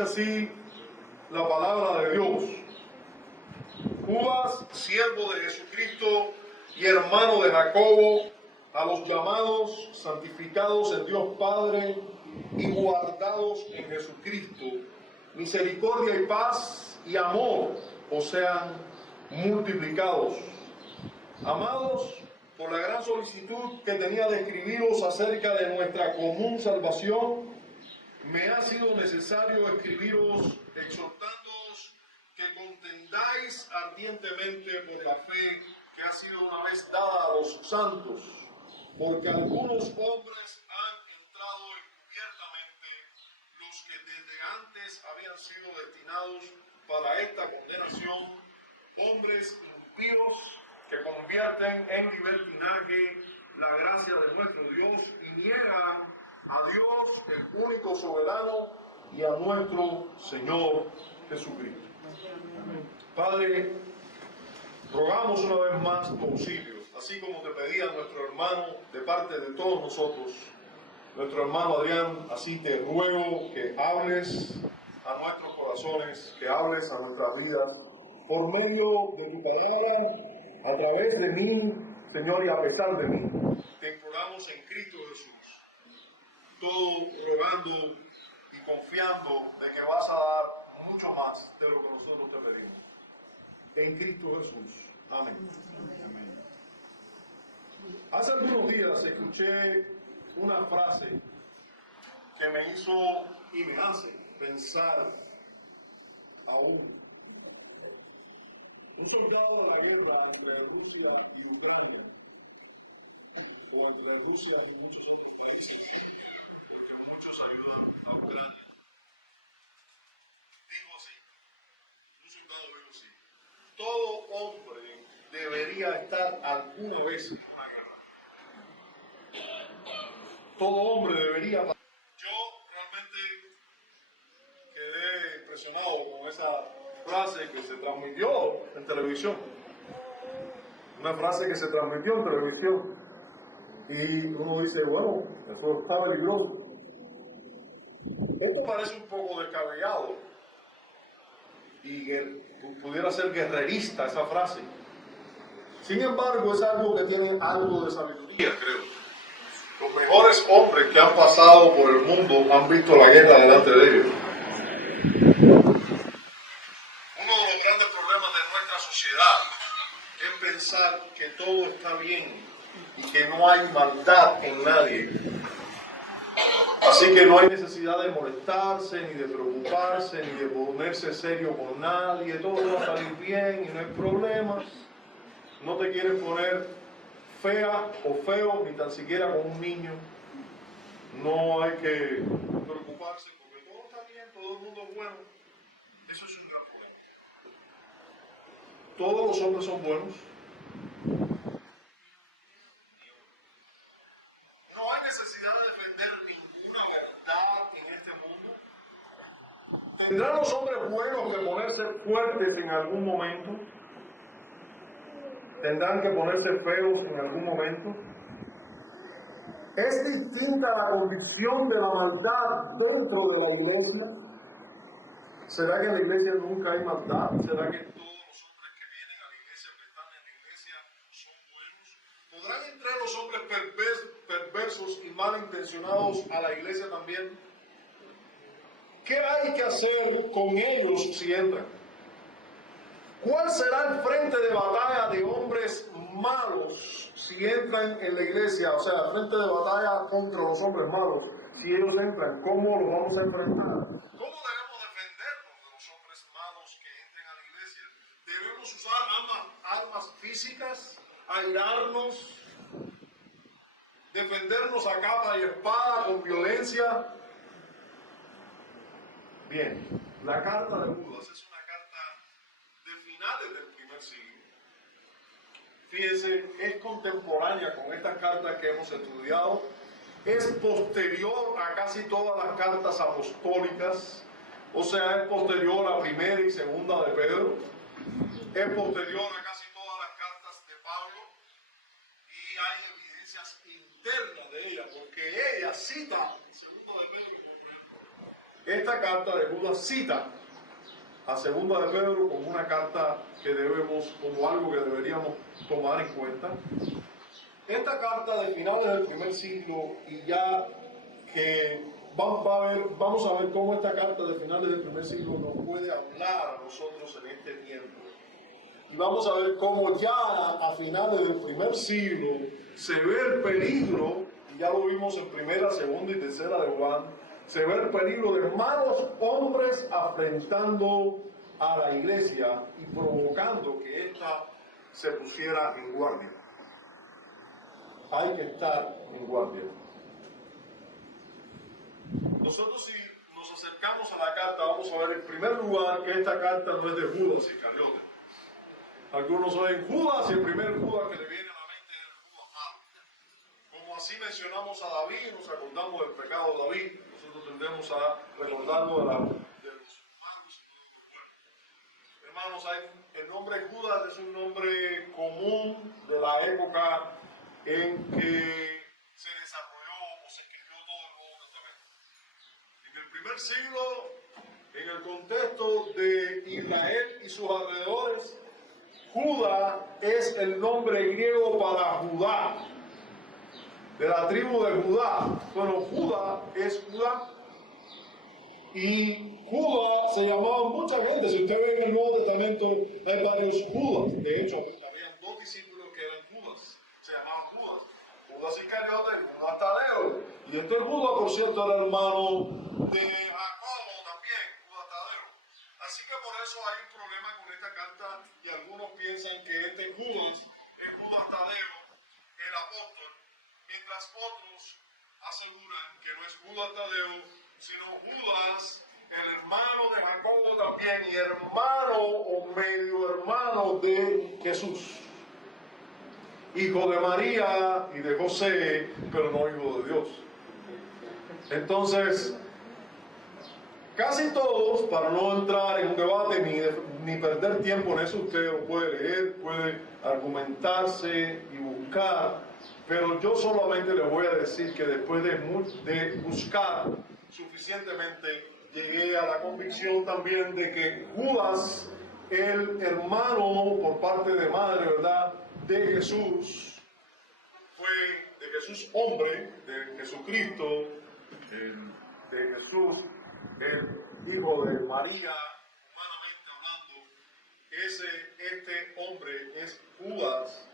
Dice así la palabra de Dios. Judas, siervo de Jesucristo y hermano de Jacobo, a los llamados, santificados en Dios Padre y guardados en Jesucristo, misericordia y paz y amor os sean multiplicados. Amados, por la gran solicitud que tenía de escribiros acerca de nuestra común salvación, me ha sido necesario escribiros exhortándoos que contendáis ardientemente por la fe que ha sido una vez dada a los santos, porque algunos hombres han entrado encubiertamente, los que desde antes habían sido destinados para esta condenación, hombres impíos que convierten en libertinaje la gracia de nuestro Dios y niegan a Dios, el único soberano, y a nuestro Señor Jesucristo. Padre, rogamos una vez más tu auxilio, así como te pedía nuestro hermano de parte de todos nosotros, nuestro hermano Adrián, así te ruego que hables a nuestros corazones, que hables a nuestra vida, por medio de tu palabra, a través de mí, Señor, y a pesar de mí. Te imploramos en Cristo Jesús, todo rogando y confiando de que vas a dar mucho más de lo que nosotros te pedimos. En Cristo Jesús. Amén. Amén. Hace algunos días escuché una frase que me hizo y me hace pensar aún. Un soldado de la guerra entre Rusia y Ucrania, o entre Rusia y muchos otros países, porque muchos ayudan a Ucrania, dijo así, un soldado dijo así: todo hombre debería estar alguna vez en una guerra. Todo hombre debería. Yo realmente quedé impresionado con esa frase que se transmitió en televisión. Una frase que se transmitió en televisión. Y uno dice, bueno, eso está peligroso. Esto parece un poco descabellado. Y pudiera ser guerrerista esa frase. Sin embargo, es algo que tiene algo de sabiduría, creo. Los mejores hombres que han pasado por el mundo han visto la guerra delante de ellos. Uno de los grandes problemas de nuestra sociedad es pensar que todo está bien y que no hay maldad en nadie. Así que no hay necesidad de molestarse, ni de preocuparse, ni de ponerse serio con nadie. Todo va a salir bien y no hay problemas. No te quieres poner fea o feo, ni tan siquiera con un niño. No hay que preocuparse porque todo está bien, todo el mundo es bueno. Eso es un gran problema. Todos los hombres son buenos. No hay necesidad de defender ninguna verdad en este mundo. ¿Tendrán los hombres buenos que ponerse fuertes en algún momento? ¿Tendrán que ponerse feos en algún momento? ¿Es distinta la condición de la maldad dentro de la iglesia? ¿Será que en la iglesia nunca hay maldad? ¿Será que todos los hombres que vienen a la iglesia, que están en la iglesia, son buenos? ¿Podrán entrar los hombres perversos y malintencionados a la iglesia también? ¿Qué hay que hacer con ellos si entran? ¿Cuál será el frente de batalla de hombres malos si entran en la iglesia? O sea, el frente de batalla contra los hombres malos. Si ellos entran, ¿cómo los vamos a enfrentar? ¿Cómo debemos defendernos de los hombres malos que entren a la iglesia? ¿Debemos usar armas físicas, airarnos, defendernos a capa y espada con violencia? Bien, la carta de Judas es una carta de finales del primer siglo. Fíjense, es contemporánea con estas cartas que hemos estudiado, es posterior a casi todas las cartas apostólicas, o sea, es posterior a primera y segunda de Pedro, es posterior a casi todas las cartas de Pablo, y hay evidencias internas de ella, porque ella cita en segundo de Pedro, Esta carta de Judas cita a Segunda de Pedro como una carta que debemos, como algo que deberíamos tomar en cuenta. Esta carta de finales del primer siglo, y ya que vamos a ver cómo esta carta de finales del primer siglo nos puede hablar a nosotros en este tiempo. Y vamos a ver cómo ya a finales del primer siglo se ve el peligro, y ya lo vimos en primera, segunda y tercera de Juan, se ve el peligro de malos hombres afrentando a la iglesia y provocando que ésta se pusiera en guardia. Hay que estar en guardia. Nosotros, si nos acercamos a la carta, vamos a ver en primer lugar que esta carta no es de Judas Iscariote. Algunos oyen Judas y el primer Judas que le viene a la mente es el Judas malo. Como así mencionamos a David, nos acordamos del pecado de David, nosotros tendemos a recordarnos de los malos. Hermanos, el nombre Judas es un nombre común de la época en que se desarrolló o se escribió todo el Nuevo Testamento. En el primer siglo, en el contexto de Israel y sus alrededores, Judá es el nombre griego para Judá, de la tribu de Judá. Bueno, Judá es Judá. Y Judá se llamaba mucha gente. Si usted ve en el Nuevo Testamento, hay varios Judas. De hecho, había dos discípulos que eran Judas. Se llamaban Judas. Judas Iscariote y Judas Tadeo. Y este Judas, por cierto, era hermano de Jacobo también, Judas Tadeo. Así que por eso hay un problema con esta carta y algunos piensan que este Judas es Judas Tadeo, el apóstol, mientras otros aseguran que no es Judas Tadeo, sino Judas, el hermano de Jacobo también, y hermano o medio hermano de Jesús. Hijo de María y de José, pero no hijo de Dios. Entonces, casi todos, para no entrar en un debate ni perder tiempo en eso, usted lo puede leer, puede argumentarse y buscar, pero yo solamente le voy a decir que después de buscar suficientemente, llegué a la convicción también de que Judas, el hermano por parte de madre, ¿verdad?, de Jesús, fue de Jesús hombre, de Jesucristo, de Jesús, el hijo de María, humanamente hablando. Este hombre es Judas,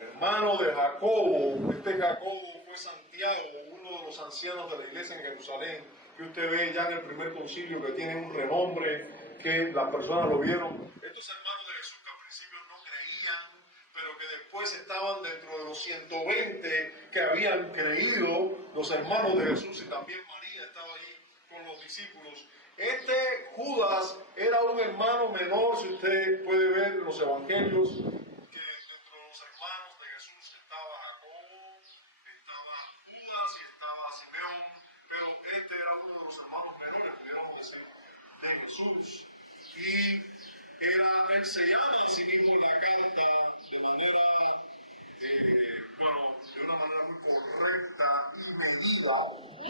hermano de Jacobo. Este Jacobo fue Santiago, uno de los ancianos de la iglesia en Jerusalén, que usted ve ya en el primer concilio, que tiene un renombre, que las personas lo vieron. Estos hermanos de Jesús que al principio no creían, pero que después estaban dentro de los 120 que habían creído, los hermanos de Jesús, y también María estaba ahí con los discípulos. Este Judas era un hermano menor, si usted puede ver en los evangelios, que dentro de los hermanos de Jesús estaba Jacobo, estaba Judas y estaba Simeón, pero este era uno de los hermanos menores, pudiéramos decir, de Jesús. Y él se llama a sí mismo en la carta de manera, de una manera muy correcta y medida,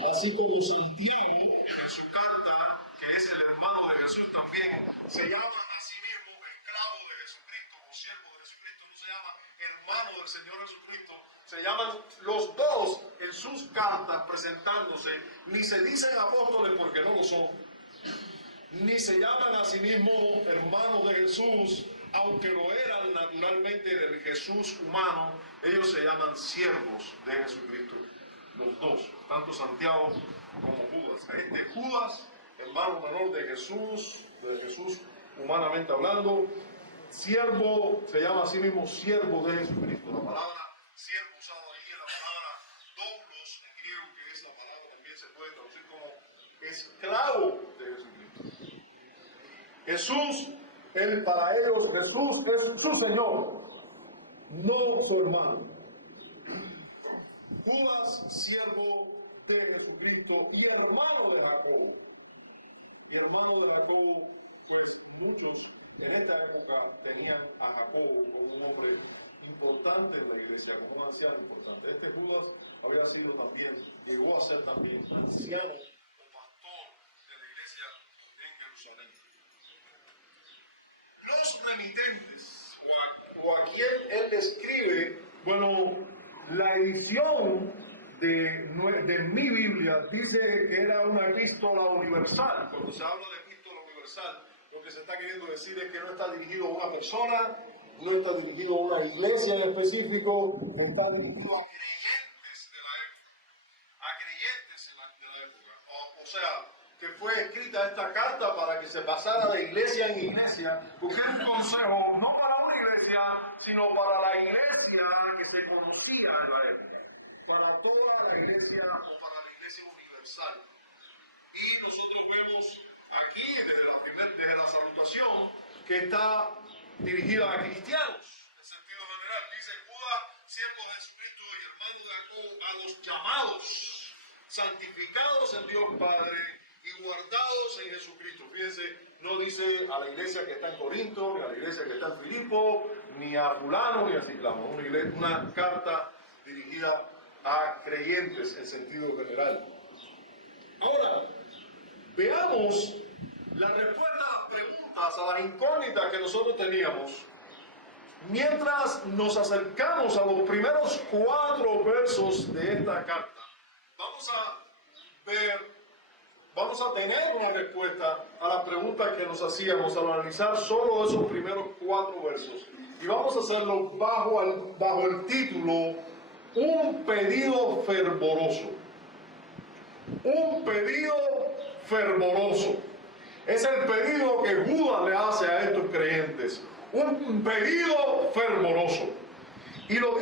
así como Santiago en su carta, que es el hermano de Jesús también, se llama a sí mismo esclavo de Jesucristo o siervo de Jesucristo, no se llama hermano del Señor Jesucristo, se llaman los dos en sus cartas presentándose, ni se dicen apóstoles porque no lo son, ni se llaman a sí mismos hermanos de Jesús, aunque lo eran naturalmente del Jesús humano. Ellos se llaman siervos de Jesucristo, los dos, tanto Santiago como Judas. Este Judas, hermano menor de Jesús humanamente hablando, siervo, se llama a sí mismo siervo de Jesucristo. La palabra siervo usada ahí es la palabra doulos en griego, que es la palabra también se puede traducir como esclavo de Jesucristo. Jesús, para ellos Jesús es su Señor, no su hermano. Judas, siervo de Jesucristo y hermano de Jacobo. Y hermano de Jacobo, pues muchos en esta época tenían a Jacobo como un hombre importante en la iglesia, como un anciano importante. Este Judas había sido también, llegó a ser también anciano o pastor de la los remitentes, o a quien él escribe, bueno, la edición de mi Biblia dice que era una epístola universal. Cuando se habla de epístola universal, lo que se está queriendo decir es que no está dirigido a una persona, no está dirigido a una iglesia en específico, no está dirigido a creyentes de la época, de la época. O sea, que fue escrita esta carta para que se pasara de iglesia en iglesia, porque es un consejo no para una iglesia, sino para la iglesia que se conocía en la época, para toda la iglesia o para la iglesia universal. Y nosotros vemos aquí, desde la salutación, que está dirigida a cristianos, en sentido general. Dice: Judas, siervo de Jesucristo y hermano de Jacobo, a los llamados, santificados en Dios Padre y guardados en Jesucristo. Fíjense, no dice a la iglesia que está en Corinto, ni a la iglesia que está en Filipo, ni a fulano, ni a ciclano. Una carta dirigida a creyentes en sentido general. Ahora, veamos la respuesta a las preguntas, a las incógnitas que nosotros teníamos mientras nos acercamos a los primeros 4 versos de esta carta. Vamos a tener una respuesta a las preguntas que nos hacíamos al analizar solo esos primeros 4 versos. Y vamos a hacerlo bajo el título: un pedido fervoroso. Un pedido fervoroso. Es el pedido que Judas le hace a estos creyentes. Un pedido fervoroso. Y lo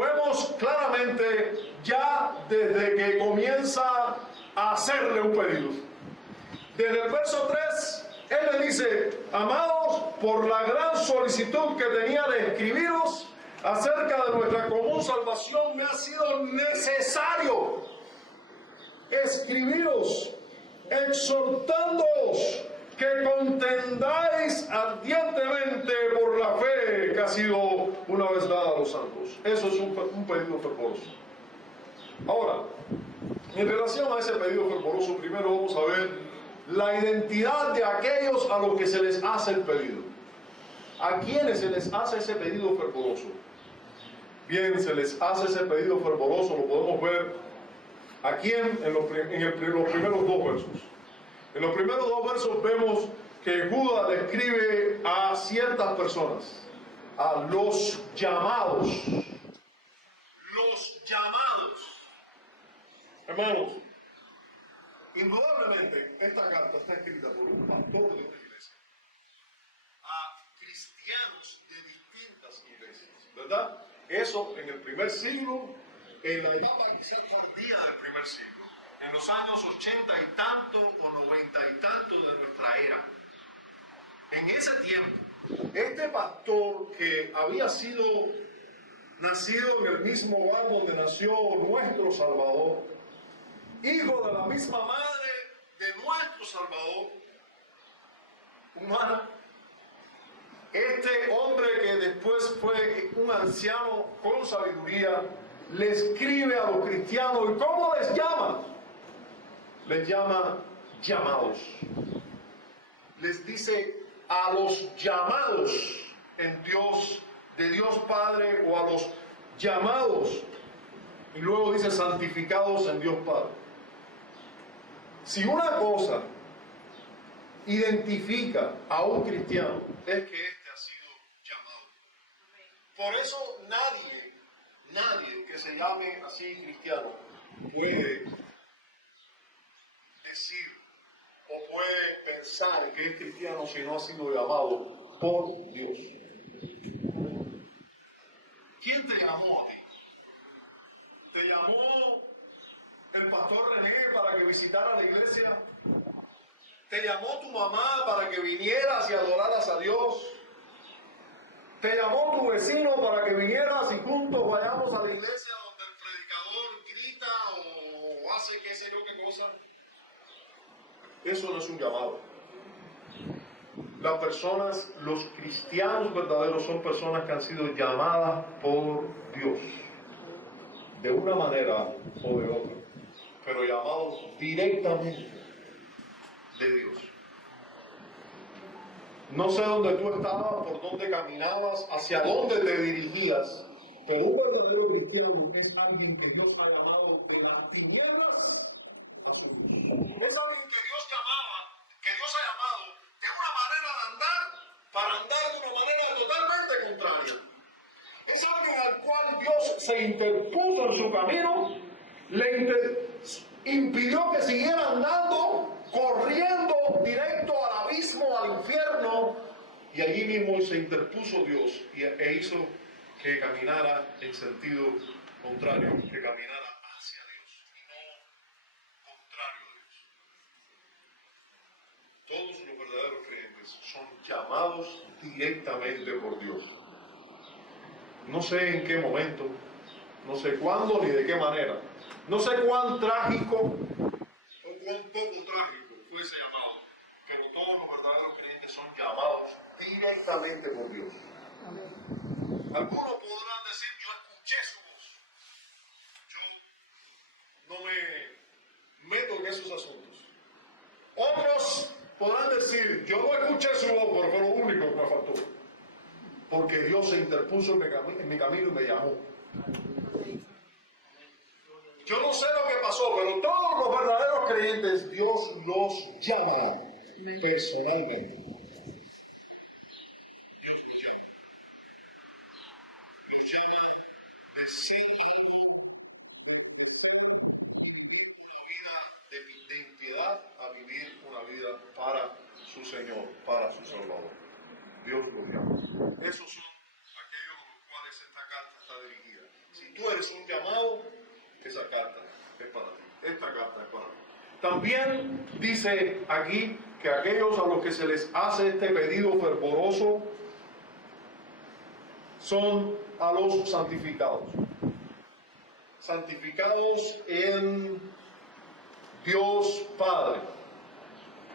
vemos claramente ya desde que comienza a hacerle un pedido. Desde el verso 3, él le dice: amados, por la gran solicitud que tenía de escribiros acerca de nuestra común salvación, me ha sido necesario escribiros, exhortándoos que contendáis ardientemente por la fe que ha sido una vez dada a los santos. Eso es un pedido fervoroso. Ahora, en relación a ese pedido fervoroso, primero vamos a ver la identidad de aquellos a los que se les hace el pedido. ¿A quiénes se les hace ese pedido fervoroso? Bien, se les hace ese pedido fervoroso, lo podemos ver aquí en los primeros 2 versos. En los primeros 2 versos vemos que Judas describe a ciertas personas, a los llamados. Los llamados. Hermanos, indudablemente esta carta está escrita por un pastor de una iglesia a cristianos de distintas iglesias, ¿verdad? Eso en el primer siglo, en la etapa quizás tardía del primer siglo, en los años 80 y tanto o 90 y tanto de nuestra era. En ese tiempo, este pastor que había nacido en el mismo hogar donde nació nuestro Salvador, hijo de la misma madre de nuestro Salvador, humana, este hombre que después fue un anciano con sabiduría, le escribe a los cristianos. ¿Y cómo les llama? Les llama llamados. Les dice a los llamados en Dios, de Dios Padre, o a los llamados. Y luego dice santificados en Dios Padre. Si una cosa identifica a un cristiano, es que éste ha sido llamado. Por eso nadie que se llame así cristiano puede decir o puede pensar que es cristiano si no ha sido llamado por Dios. ¿Quién te llamó a ti? ¿Te llamó el pastor René para que visitara la iglesia? ¿Te llamó tu mamá para que vinieras y adoraras a Dios? ¿Te llamó tu vecino para que vinieras y juntos vayamos a la iglesia donde el predicador grita o hace qué sé yo qué cosa? Eso no es un llamado. Las personas, los cristianos verdaderos, son personas que han sido llamadas por Dios, de una manera o de otra, pero llamados directamente de Dios. No sé dónde tú estabas, por dónde caminabas, hacia dónde te dirigías, pero un verdadero cristiano es alguien que Dios ha llamado por las tinieblas a su luz. Es alguien que Dios ha llamado de una manera de andar para andar de una manera totalmente contraria. Es alguien al cual Dios se interpuso en su camino, impidió que siguiera andando, corriendo directo al abismo, al infierno, y allí mismo se interpuso Dios e hizo que caminara en sentido contrario, que caminara hacia Dios y no contrario a Dios. Todos los verdaderos creyentes son llamados directamente por Dios. No sé en qué momento, no sé cuándo ni de qué manera. No sé cuán trágico o cuán poco trágico fue ese llamado. Pero todos los verdaderos creyentes son llamados directamente por Dios. Algunos podrán decir, yo escuché su voz. Yo no me meto en esos asuntos. Otros podrán decir, yo no escuché su voz, pero fue lo único que me faltó. Porque Dios se interpuso en mi camino y me llamó. Yo no sé lo que pasó, pero todos los verdaderos creyentes, Dios los llama personalmente. Los llama de sí, una vida de impiedad a vivir una vida para su Señor, para su Salvador. Dios los llama. Esos son aquellos a los cuales esta carta está dirigida. Si tú eres un llamado, esa carta es para ti. Esta carta es para ti. También dice aquí que aquellos a los que se les hace este pedido fervoroso son a los santificados. Santificados en Dios Padre.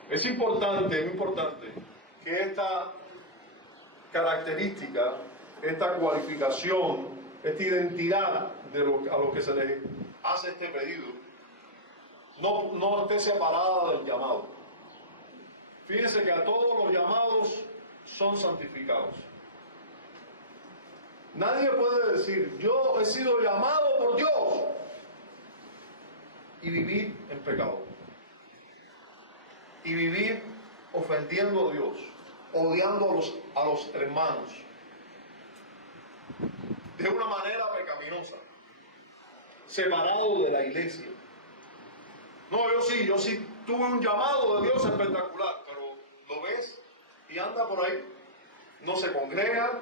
Es importante, muy importante, que esta característica, esta cualificación, esta identidad a los que se les hace este pedido, no esté separada del llamado. Fíjense que a todos los llamados son santificados. Nadie puede decir, yo he sido llamado por Dios y vivir en pecado. Y vivir ofendiendo a Dios, odiando a los hermanos, de una manera pecaminosa, separado de la iglesia. No, yo sí tuve un llamado de Dios espectacular, pero lo ves y anda por ahí, no se congrega,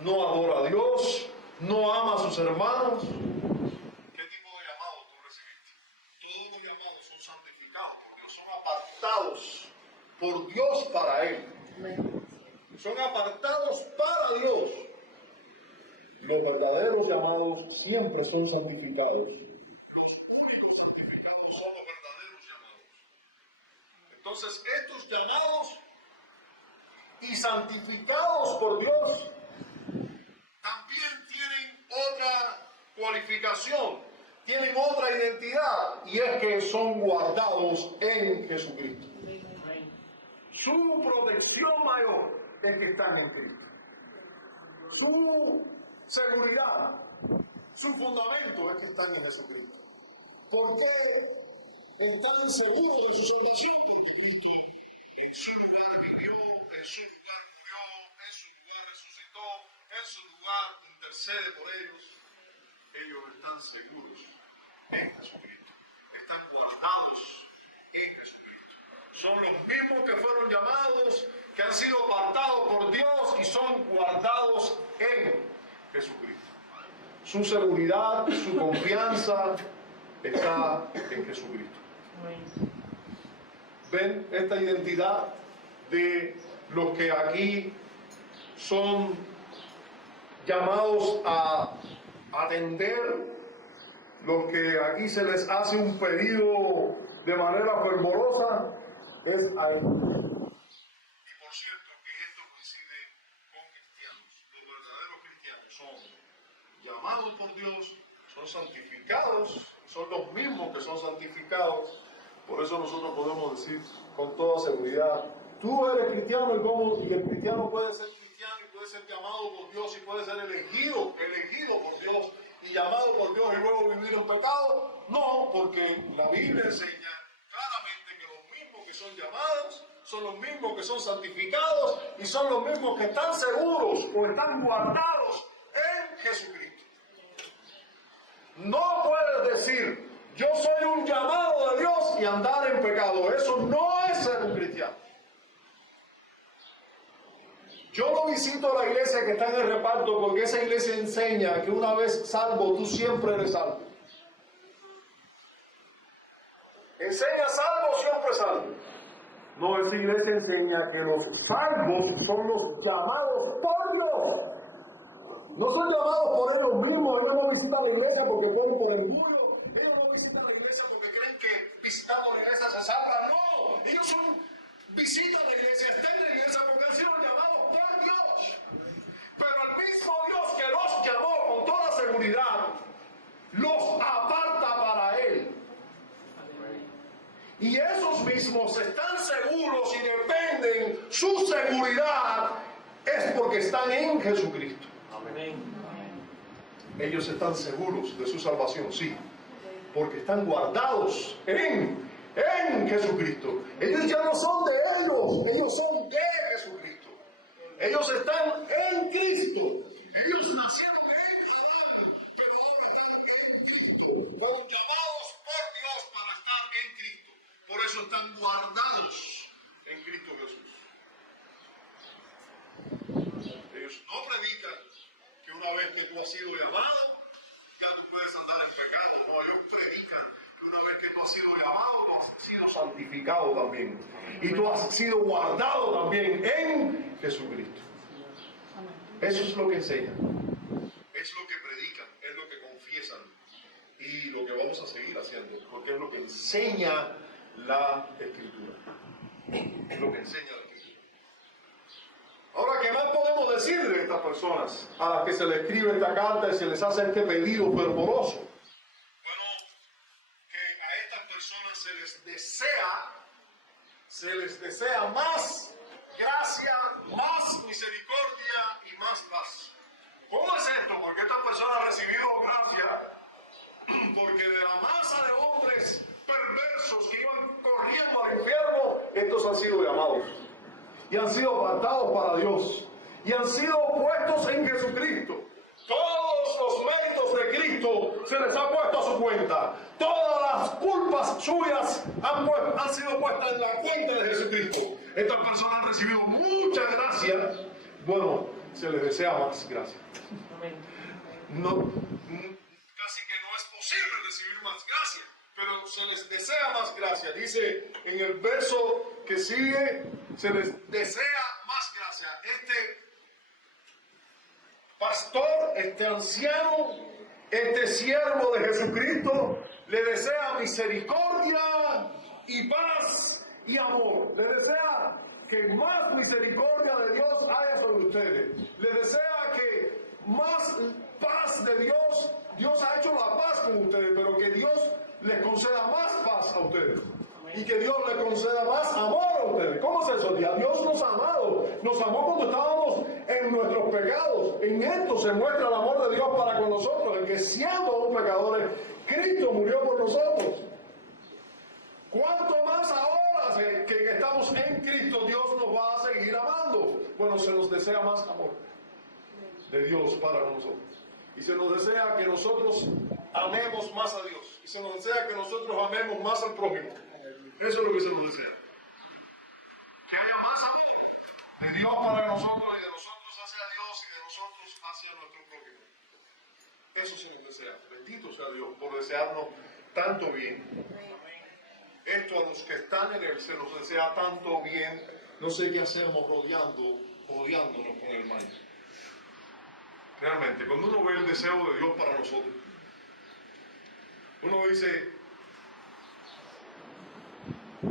no adora a Dios, no ama a sus hermanos. ¿Qué tipo de llamado tú recibiste? Todos los llamados son santificados por Dios, son apartados por Dios para Él. Son apartados para Dios. Los verdaderos llamados siempre son santificados. Son los verdaderos llamados. Entonces, estos llamados y santificados por Dios también tienen otra cualificación, tienen otra identidad, y es que son guardados en Jesucristo. Su protección mayor es que están en Cristo. Su seguridad, su fundamento es que están en Jesucristo. ¿Por qué están seguros de su salvación? Porque Cristo en su lugar vivió, en su lugar murió, en su lugar resucitó, en su lugar intercede por ellos. Ellos están seguros en Jesucristo, están guardados en Jesucristo. Son los mismos que fueron llamados, que han sido apartados por Dios y son guardados en Jesucristo. Su seguridad, su confianza está en Jesucristo. ¿Ven esta identidad de los que aquí son llamados a atender, los que aquí se les hace un pedido de manera fervorosa? Es ahí. Y por cierto que esto coincide con cristianos. Los verdaderos cristianos son llamados por Dios, son santificados, son los mismos que son santificados. Por eso nosotros podemos decir con toda seguridad, tú eres cristiano y el cristiano puede ser cristiano y puede ser llamado por Dios y puede ser elegido por Dios y llamado por Dios y luego vivir en pecado. No, porque la Biblia enseña claramente que los mismos que son llamados son los mismos que son santificados y son los mismos que están seguros o están guardados en Jesucristo. No puedes decir, yo soy un llamado de Dios y andar en pecado. Eso no es ser un cristiano. Yo no visito la iglesia que está en el reparto porque esa iglesia enseña que una vez salvo, tú siempre eres salvo. Enseña salvo, siempre salvo. No, esa iglesia enseña que los salvos son los llamados por Dios. No son llamados por ellos mismos. Ellos no visitan la iglesia porque ponen por orgullo. Ellos no visitan la iglesia porque creen que visitando la iglesia se salvan. No, ellos visitan la iglesia, están en la iglesia porque han sido llamados por Dios. Pero el mismo Dios que los llamó con toda seguridad, los aparta para Él. Y esos mismos están seguros y dependen, su seguridad es porque están en Jesucristo. Amén. Ellos están seguros de su salvación, sí, porque están guardados en Jesucristo. Ellos ya no son de ellos son de Jesucristo. Ellos están en Cristo. Ellos nacieron en Adán, pero ahora están en Cristo. Fueron llamados por Dios para estar en Cristo. Por eso están guardados en Cristo Jesús. Ellos no predican que una vez que tú has sido llamado, ya tú puedes andar en pecado. No, ellos predican que una vez que tú has sido llamado, tú has sido santificado también. Y tú has sido guardado también en Jesucristo. Eso es lo que enseñan. Es lo que predican, es lo que confiesan. Y lo que vamos a seguir haciendo, porque es lo que enseña la Escritura. Es lo que enseña la Escritura. Ahora, ¿qué más podemos decir de estas personas a las que se les escribe esta carta y se les hace este pedido fervoroso? Bueno, que a estas personas se les desea más gracia, más misericordia y más paz. ¿Cómo es esto? Porque estas personas han recibido gracia porque de la masa de hombres perversos que iban corriendo al infierno, estos han sido llamados y han sido apartados para Dios y han sido puestos en Jesucristo. Todos los méritos de Cristo se les ha puesto a su cuenta. Todas las culpas suyas han sido puestas en la cuenta de Jesucristo. Estas personas han recibido mucha gracia. Bueno, se les desea más gracia. No, casi que no es posible recibir más gracia, pero se les desea más gracia. Dice en el verso que sigue, se les desea más gracia. Este pastor, este anciano, este siervo de Jesucristo, le desea misericordia y paz y amor. Le desea que más misericordia de Dios haya sobre ustedes. Le desea que más paz de Dios. Dios ha hecho la paz con ustedes, pero que Dios les conceda más paz a ustedes. Y que Dios les conceda más amor a ustedes. ¿Cómo es eso? Ya Dios nos ha amado. Nos amó cuando estábamos en nuestros pecados. En esto se muestra el amor de Dios para con nosotros. En que siendo aún pecadores, Cristo murió por nosotros. ¿Cuánto más ahora que estamos en Cristo, Dios nos va a seguir amando? Bueno, se nos desea más amor de Dios para nosotros. Y se nos desea que nosotros amemos más a Dios. Y se nos desea que nosotros amemos más al prójimo. Eso es lo que se nos desea. Que haya más amor de Dios para nosotros y de nosotros hacia Dios y de nosotros hacia nuestro prójimo. Eso se nos desea. Bendito sea Dios por desearnos tanto bien. Esto a los que están en Él se nos desea tanto bien. No sé qué hacemos rodeándonos con el mal. Realmente, cuando uno ve el deseo de Dios para nosotros, uno dice,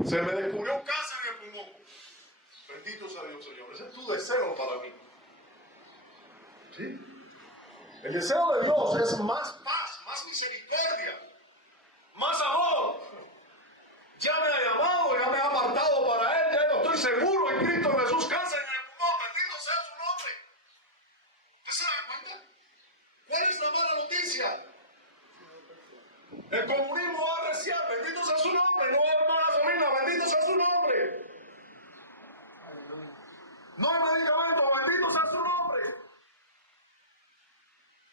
se me descubrió un cáncer en el pulmón. Bendito sea Dios, Señor. Ese es tu deseo para mí. ¿Sí? El deseo de Dios es más paz, más misericordia, más amor. Ya me ha llamado, ya me ha apartado para Él, ya yo estoy seguro en Cristo. mala noticia. El comunismo va a arreciar, bendito sea su nombre, no va a haber más gasolina, bendito sea su nombre. No hay medicamento, bendito sea su nombre.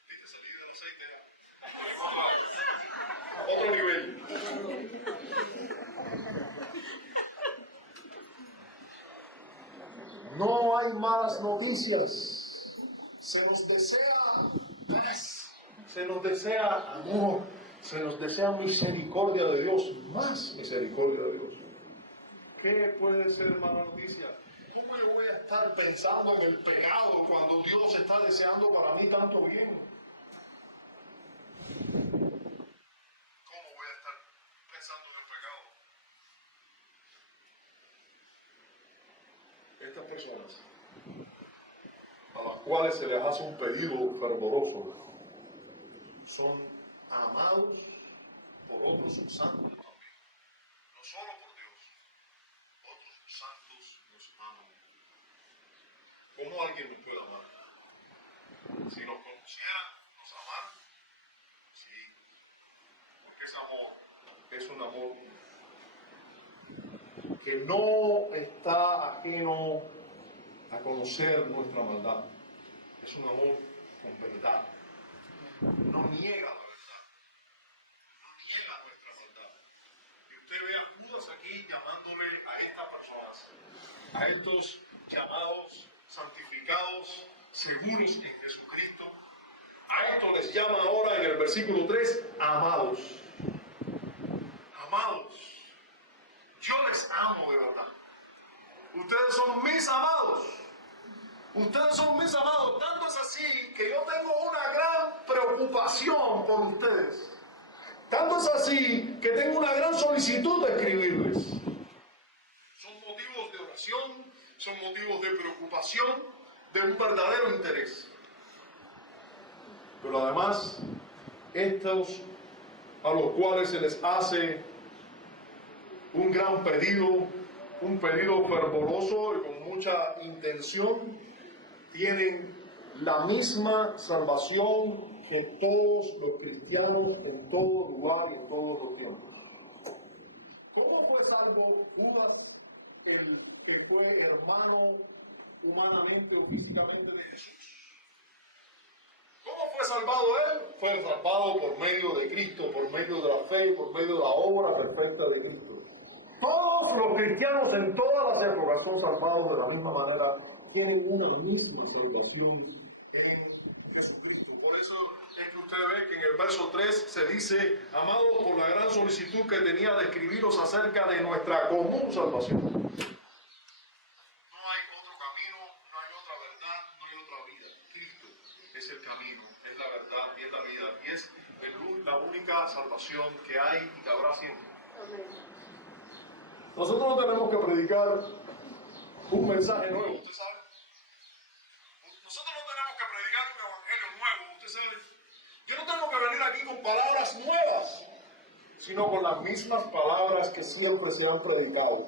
Viste, salí del aceite ya. Otro nivel. No hay malas noticias. Se nos desea paz, se nos desea amor, se nos desea misericordia de Dios, más misericordia de Dios. ¿Qué puede ser mala noticia? ¿Cómo yo voy a estar pensando en el pecado cuando Dios está deseando para mí tanto bien? ¿Cómo voy a estar pensando en el pecado? Estas personas a las cuales se les hace un pedido fervoroso son amados por otros santos también, no solo por Dios, otros santos nos aman. ¿Cómo alguien nos puede amar? Si nos conocieran, nos amaran. Sí, porque ese amor es un amor que no está ajeno a conocer nuestra maldad. Es un amor con verdad. No niega la verdad. No niega nuestra maldad. Y usted ve a Judas aquí llamándole a estas personas, a estos llamados, santificados, seguros en Jesucristo. A esto les llama ahora en el versículo 3, amados. Amados. Yo les amo de verdad. Ustedes son mis amados. Ustedes son mis amados. Tanto es así que yo tengo una gran preocupación por ustedes. Tanto es así que tengo una gran solicitud de escribirles. Son motivos de oración, son motivos de preocupación, de un verdadero interés. Pero además, estos a los cuales se les hace un gran pedido, un pedido fervoroso y con mucha intención, tienen la misma salvación que todos los cristianos en todo lugar y en todos los tiempos. ¿Cómo fue salvo Judas, el que fue hermano humanamente o físicamente de Jesús? ¿Cómo fue salvado él? Fue salvado por medio de Cristo, por medio de la fe, por medio de la obra perfecta de Cristo. Todos los cristianos en todas las épocas son salvados de la misma manera, tienen una misma salvación en Jesucristo. Por eso es que usted ve que en el verso 3 se dice, amados, por la gran solicitud que tenía de escribiros acerca de nuestra común salvación. No hay otro camino, no hay otra verdad, no hay otra vida. Cristo es el camino, es la verdad y es la vida. Y es la única salvación que hay y que habrá siempre. Nosotros no tenemos que predicar un mensaje nuevo, usted sabe. Nosotros no tenemos que predicar un evangelio nuevo, usted sabe. Yo no tengo que venir aquí con palabras nuevas, sino con las mismas palabras que siempre se han predicado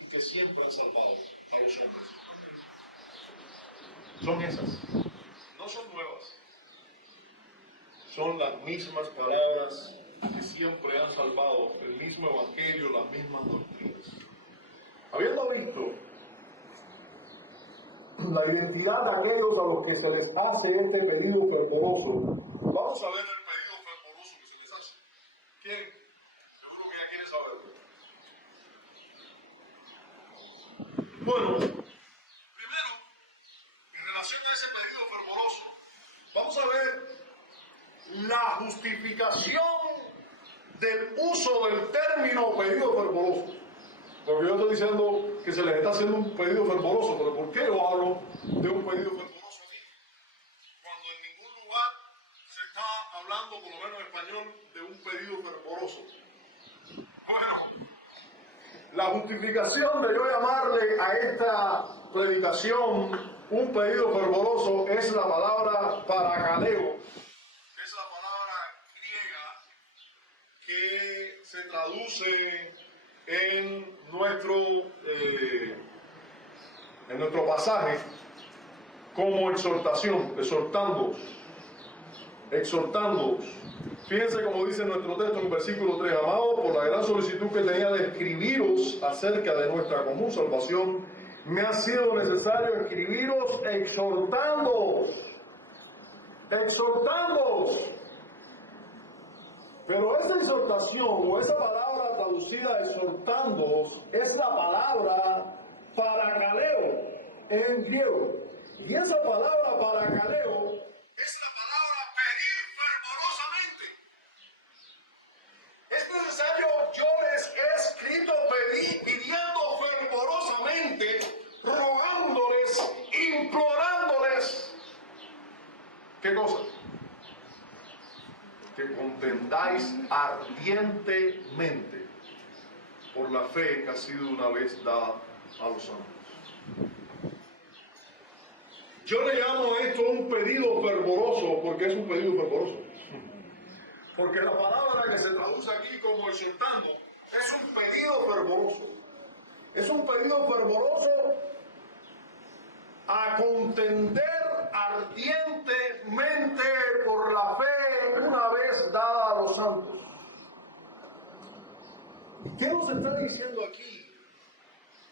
y que siempre han salvado a los hombres. Son esas, no son nuevas. Son las mismas palabras que siempre han salvado, el mismo evangelio, las mismas doctrinas. Habiendo visto la identidad de aquellos a los que se les hace este pedido fervoroso, vamos a ver el pedido fervoroso que se les hace. ¿Quién? Seguro que ya quiere saberlo. Bueno, primero, en relación a ese pedido fervoroso, vamos a ver la justificación del uso del término pedido fervoroso. Porque yo estoy diciendo que se les está haciendo un pedido fervoroso, pero ¿por qué yo hablo de un pedido fervoroso aquí? Cuando en ningún lugar se está hablando, por lo menos en español, de un pedido fervoroso. Bueno, la justificación de yo llamarle a esta predicación un pedido fervoroso es la palabra parakaleo. Es la palabra griega que se traduce en nuestro pasaje como exhortación, exhortándoos. exhortándoos. Fíjense como dice nuestro texto en el versículo 3, amados, por la gran solicitud que tenía de escribiros acerca de nuestra común salvación, me ha sido necesario escribiros exhortándoos. Pero esa exhortación o esa palabra traducida exhortándoos es la palabra parakaleo en griego. Y esa palabra parakaleo es la palabra pedir fervorosamente. Es necesario, yo les he escrito pidiendo fervorosamente, rogándoles, implorándoles. ¿Qué cosa? Que contendáis ardientemente por la fe que ha sido una vez dada a los santos. Yo le llamo a esto un pedido fervoroso, porque es un pedido fervoroso. Porque la palabra que se traduce aquí como exhortando es un pedido fervoroso. Es un pedido fervoroso a contender ardientemente por la fe una vez dada a los santos. ¿Qué nos está diciendo aquí?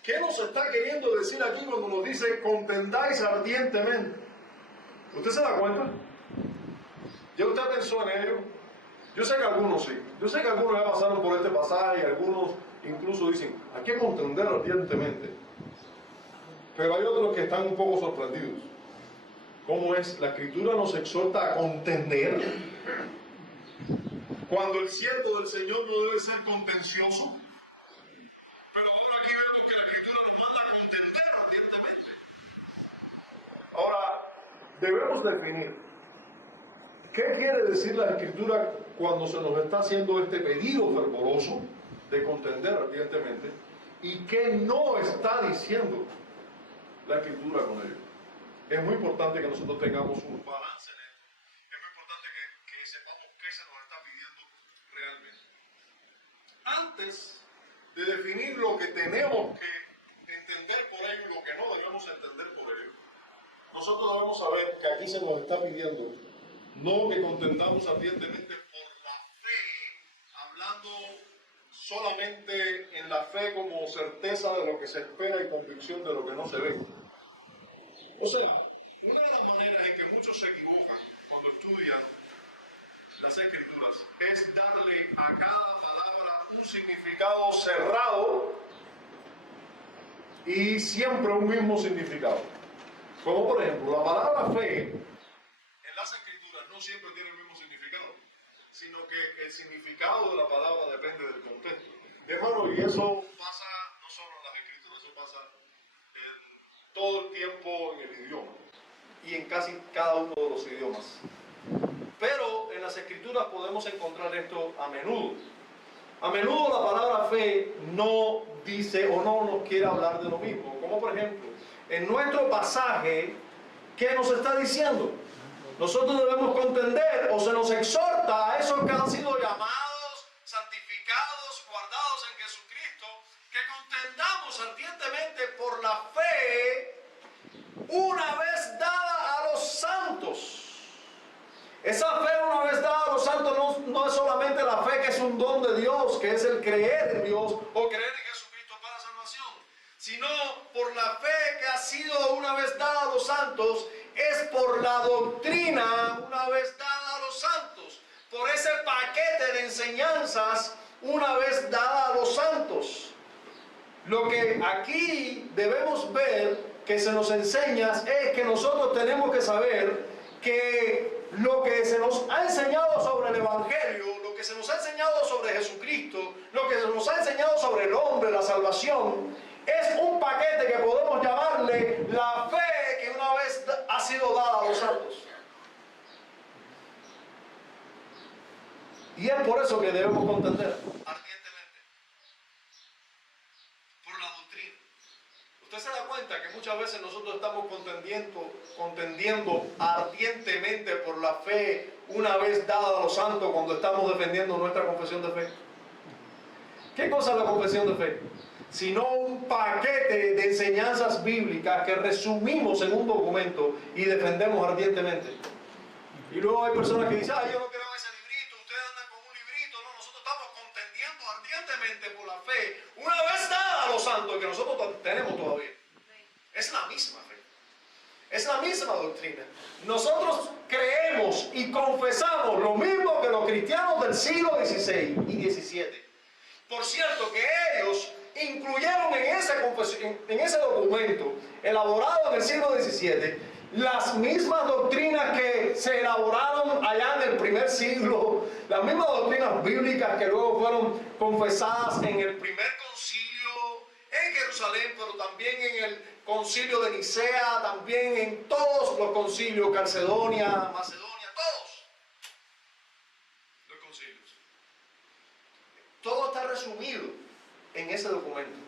¿Qué nos está queriendo decir aquí cuando nos dice contendáis ardientemente? ¿Usted se da cuenta? ¿Ya usted pensó en ello? Yo sé que algunos sí. Yo sé que algunos ya pasaron por este pasaje y algunos incluso dicen, hay que contender ardientemente. Pero hay otros que están un poco sorprendidos. ¿Cómo es? La Escritura nos exhorta a contender. Cuando el siervo del Señor no debe ser contencioso. Pero ahora aquí vemos que la Escritura nos manda a contender ardientemente. Ahora, debemos definir qué quiere decir la Escritura cuando se nos está haciendo este pedido fervoroso de contender ardientemente y qué no está diciendo la Escritura con ello. Es muy importante que nosotros tengamos un balance en esto. Es muy importante que sepamos qué se nos está pidiendo realmente. Antes de definir lo que tenemos que entender por ello y lo que no debemos entender por ello, nosotros debemos saber que aquí se nos está pidiendo no que contendamos ardientemente por la fe, hablando solamente en la fe como certeza de lo que se espera y convicción de lo que no se ve. O sea, una de las maneras en que muchos se equivocan cuando estudian las Escrituras es darle a cada palabra un significado cerrado y siempre un mismo significado. Como por ejemplo, la palabra fe en las Escrituras no siempre tiene el mismo significado, sino que el significado de la palabra depende del contexto. Hermano, y eso pasa no solo en las Escrituras, eso pasa todo el tiempo en el idioma y en casi cada uno de los idiomas. Pero en las Escrituras podemos encontrar esto a menudo. A menudo la palabra fe no dice o no nos quiere hablar de lo mismo. Como por ejemplo, en nuestro pasaje, ¿qué nos está diciendo? Nosotros debemos contender o se nos exhorta a esos que han sido llamados, santificados, guardados en Jesucristo, que contendamos ardientemente por la fe una vez dada a los santos. Esa fe una vez dada a los santos no es solamente la fe que es un don de Dios, que es el creer en Dios o creer en Jesucristo para salvación, sino por la fe que ha sido una vez dada a los santos, es por la doctrina una vez dada a los santos, por ese paquete de enseñanzas una vez dada a los santos. Lo que aquí debemos ver que se nos enseña es que nosotros tenemos que saber que lo que se nos ha enseñado sobre el Evangelio, lo que se nos ha enseñado sobre Jesucristo, lo que se nos ha enseñado sobre el hombre, la salvación, es un paquete que podemos llamarle la fe que una vez ha sido dada a los santos. Y es por eso que debemos contender ardientemente por la doctrina. Usted se da cuenta que muchas veces nosotros estamos contendiendo ardientemente por la fe una vez dada a los santos cuando estamos defendiendo nuestra confesión de fe. ¿Qué cosa es la confesión de fe? Sino un paquete de enseñanzas bíblicas que resumimos en un documento y defendemos ardientemente. Y luego hay personas que dicen, yo no creo en ese librito, ustedes andan con un librito. No, nosotros estamos contendiendo ardientemente por la fe, una vez dada a los santos, que nosotros tenemos todavía. Es la misma fe. Es la misma doctrina. Nosotros creemos y confesamos lo mismo que los cristianos del siglo XVI y XVII. Por cierto, que ellos incluyeron en ese documento elaborado en el siglo XVII las mismas doctrinas que se elaboraron allá en el primer siglo, las mismas doctrinas bíblicas que luego fueron confesadas en el primer concilio en Jerusalén, pero también en el concilio de Nicea, también en todos los concilios, Calcedonia, Macedonia, todos los concilios. Todo está resumido en ese documento.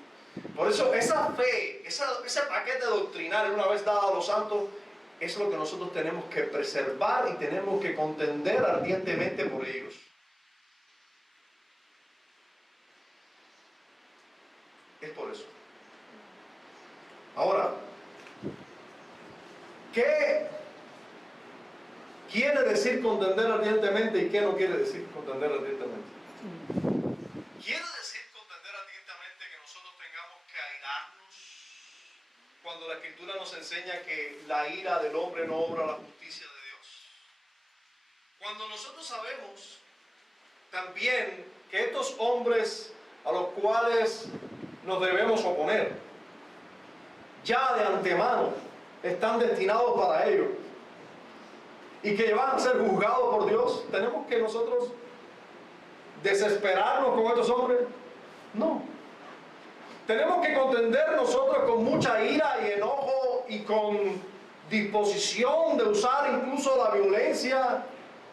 Por eso esa fe, ese paquete doctrinal, una vez dado a los santos, es lo que nosotros tenemos que preservar y tenemos que contender ardientemente por ellos. Es por eso. Ahora, ¿qué quiere decir contender ardientemente y qué no quiere decir contender ardientemente? ¿Quiere decir contender ardientemente que nosotros tengamos que airarnos cuando la Escritura nos enseña que la ira del hombre no obra la justicia de Dios? Cuando nosotros sabemos también que estos hombres a los cuales nos debemos oponer, ya de antemano están destinados para ello y que van a ser juzgados por Dios, ¿tenemos que nosotros desesperarnos con estos hombres? No. Tenemos que contender nosotros con mucha ira y enojo y con disposición de usar incluso la violencia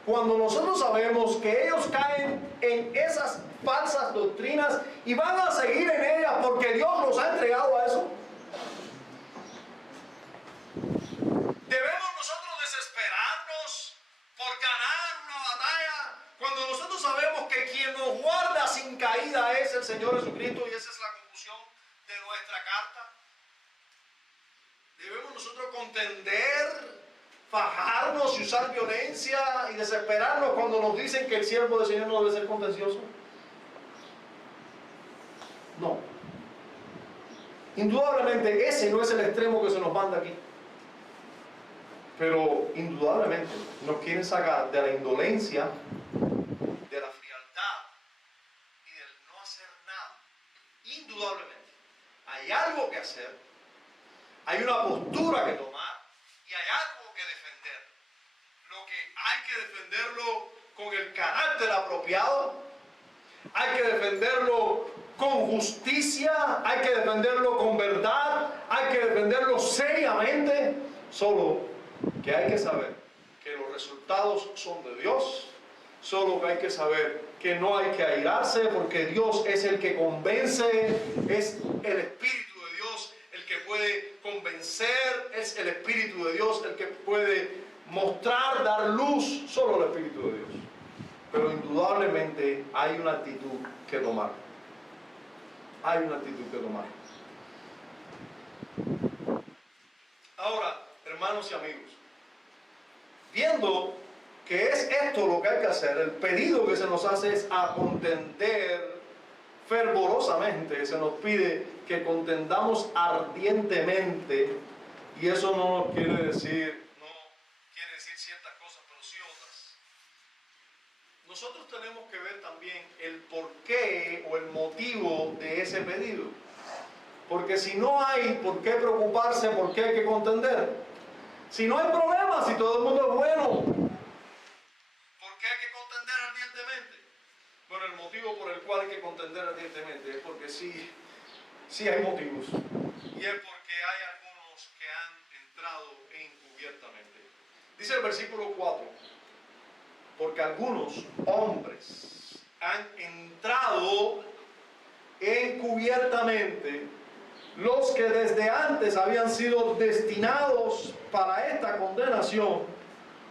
cuando nosotros sabemos que ellos caen en esas falsas doctrinas y van a seguir en ellas porque Dios los ha entregado a eso. ¿Debemos nosotros desesperarnos por ganar una batalla cuando nosotros sabemos que quien nos guarda sin caída es el Señor Jesucristo? Y esa es la conclusión de nuestra carta. Debemos nosotros contender, fajarnos y usar violencia y desesperarnos cuando nos dicen que el siervo del Señor no debe ser contencioso. No. Indudablemente ese no es el extremo que se nos manda aquí. Pero indudablemente nos quieren sacar de la indolencia, de la frialdad y del no hacer nada. Indudablemente hay algo que hacer, hay una postura que tomar y hay algo que defender. Lo que hay que defenderlo con el carácter apropiado, hay que defenderlo con justicia, hay que defenderlo con verdad, hay que defenderlo seriamente. Solo que hay que saber que los resultados son de Dios, solo que hay que saber que no hay que airarse porque Dios es el que convence, es el Espíritu de Dios el que puede convencer, es el Espíritu de Dios el que puede mostrar, dar luz, solo el Espíritu de Dios. Pero indudablemente hay una actitud que tomar. Hay una actitud que tomar. Ahora, hermanos y amigos, viendo que es esto lo que hay que hacer, el pedido que se nos hace es a contender fervorosamente, se nos pide que contendamos ardientemente, y eso no quiere decir ciertas cosas, pero sí otras. Nosotros tenemos que ver también el porqué o el motivo de ese pedido. Porque si no hay por qué preocuparse, por qué hay que contender. Si no hay problema, si todo el mundo es bueno, ¿por qué hay que contender ardientemente? Bueno, el motivo por el cual hay que contender ardientemente es porque sí hay motivos. Y es porque hay algunos que han entrado encubiertamente. Dice el versículo 4, porque algunos hombres han entrado encubiertamente, los que desde antes habían sido destinados para esta condenación,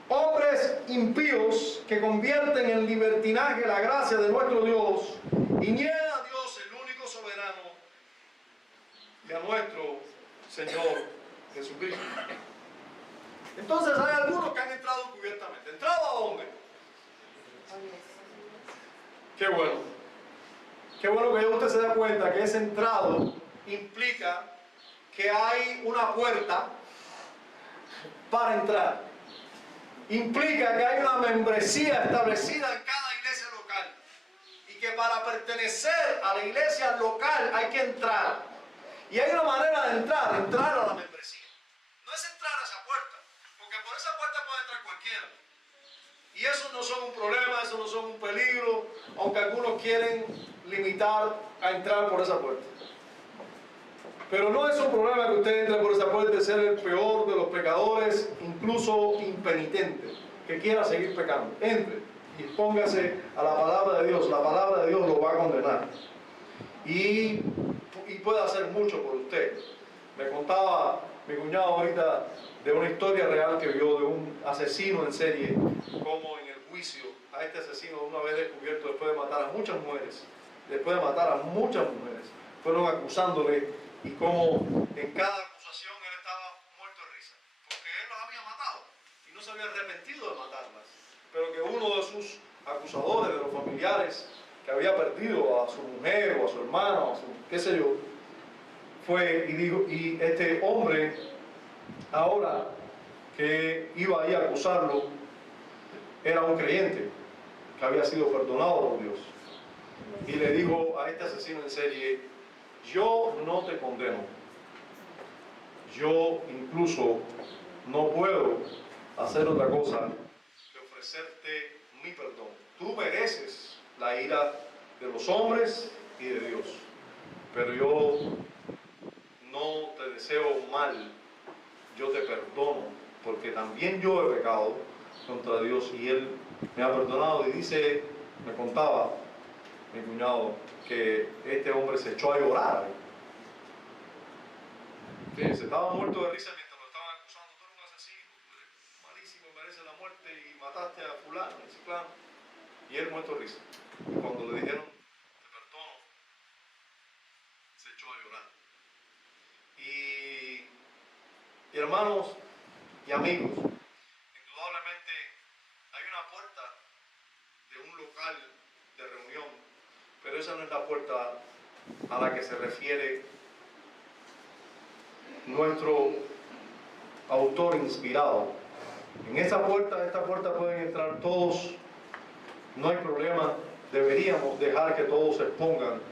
hombres impíos que convierten en libertinaje la gracia de nuestro Dios y niegan a Dios, el único soberano, y a nuestro Señor Jesucristo. Entonces hay algunos que han entrado encubiertamente. Entrado Qué bueno. Qué bueno que usted se da cuenta que ese entrado implica que hay una puerta para entrar. Implica que hay una membresía establecida en cada iglesia local. Y que para pertenecer a la iglesia local hay que entrar. Y hay una manera de entrar a la membresía. No es entrar a esa puerta, porque por esa puerta puede entrar cualquiera. Y eso no son un problema, eso no son un peligro, aunque algunos quieren limitar a entrar por esa puerta. Pero no es un problema que usted entre por esa puerta y ser el peor de los pecadores, incluso impenitente, que quiera seguir pecando. Entre y póngase a la palabra de Dios. La palabra de Dios lo va a condenar. Y puede hacer mucho por usted. Me contaba mi cuñado ahorita de una historia real que vio de un asesino en serie, como en el juicio a este asesino, una vez descubierto después de matar a muchas mujeres, fueron acusándole, y como en cada acusación él estaba muerto de risa, porque él los había matado y no se había arrepentido de matarlas, pero que uno de sus acusadores, de los familiares, que había perdido a su mujer o a su hermano, a su qué sé yo, fue y dijo, y este hombre, ahora que iba ahí a acusarlo, era un creyente que había sido perdonado por Dios, y le dijo a este asesino en serie: yo no te condeno, yo incluso no puedo hacer otra cosa que ofrecerte mi perdón. Tú mereces la ira de los hombres y de Dios, pero yo no te deseo mal, yo te perdono, porque también yo he pecado contra Dios y Él me ha perdonado. Y dice, me contaba mi cuñado, que este hombre se echó a llorar. Fíjense, estaba muerto de risa mientras lo estaban acusando: tú eres un asesino, tú eres malísimo, mereces la muerte y mataste a fulano y ciclano. Y él muerto de risa. Y cuando le dijeron te perdono, se echó a llorar. Y hermanos y amigos, indudablemente hay una puerta de un local de reunión, pero esa no es la puerta a la que se refiere nuestro autor inspirado. En esta puerta pueden entrar todos, no hay problema. Deberíamos dejar que todos se expongan,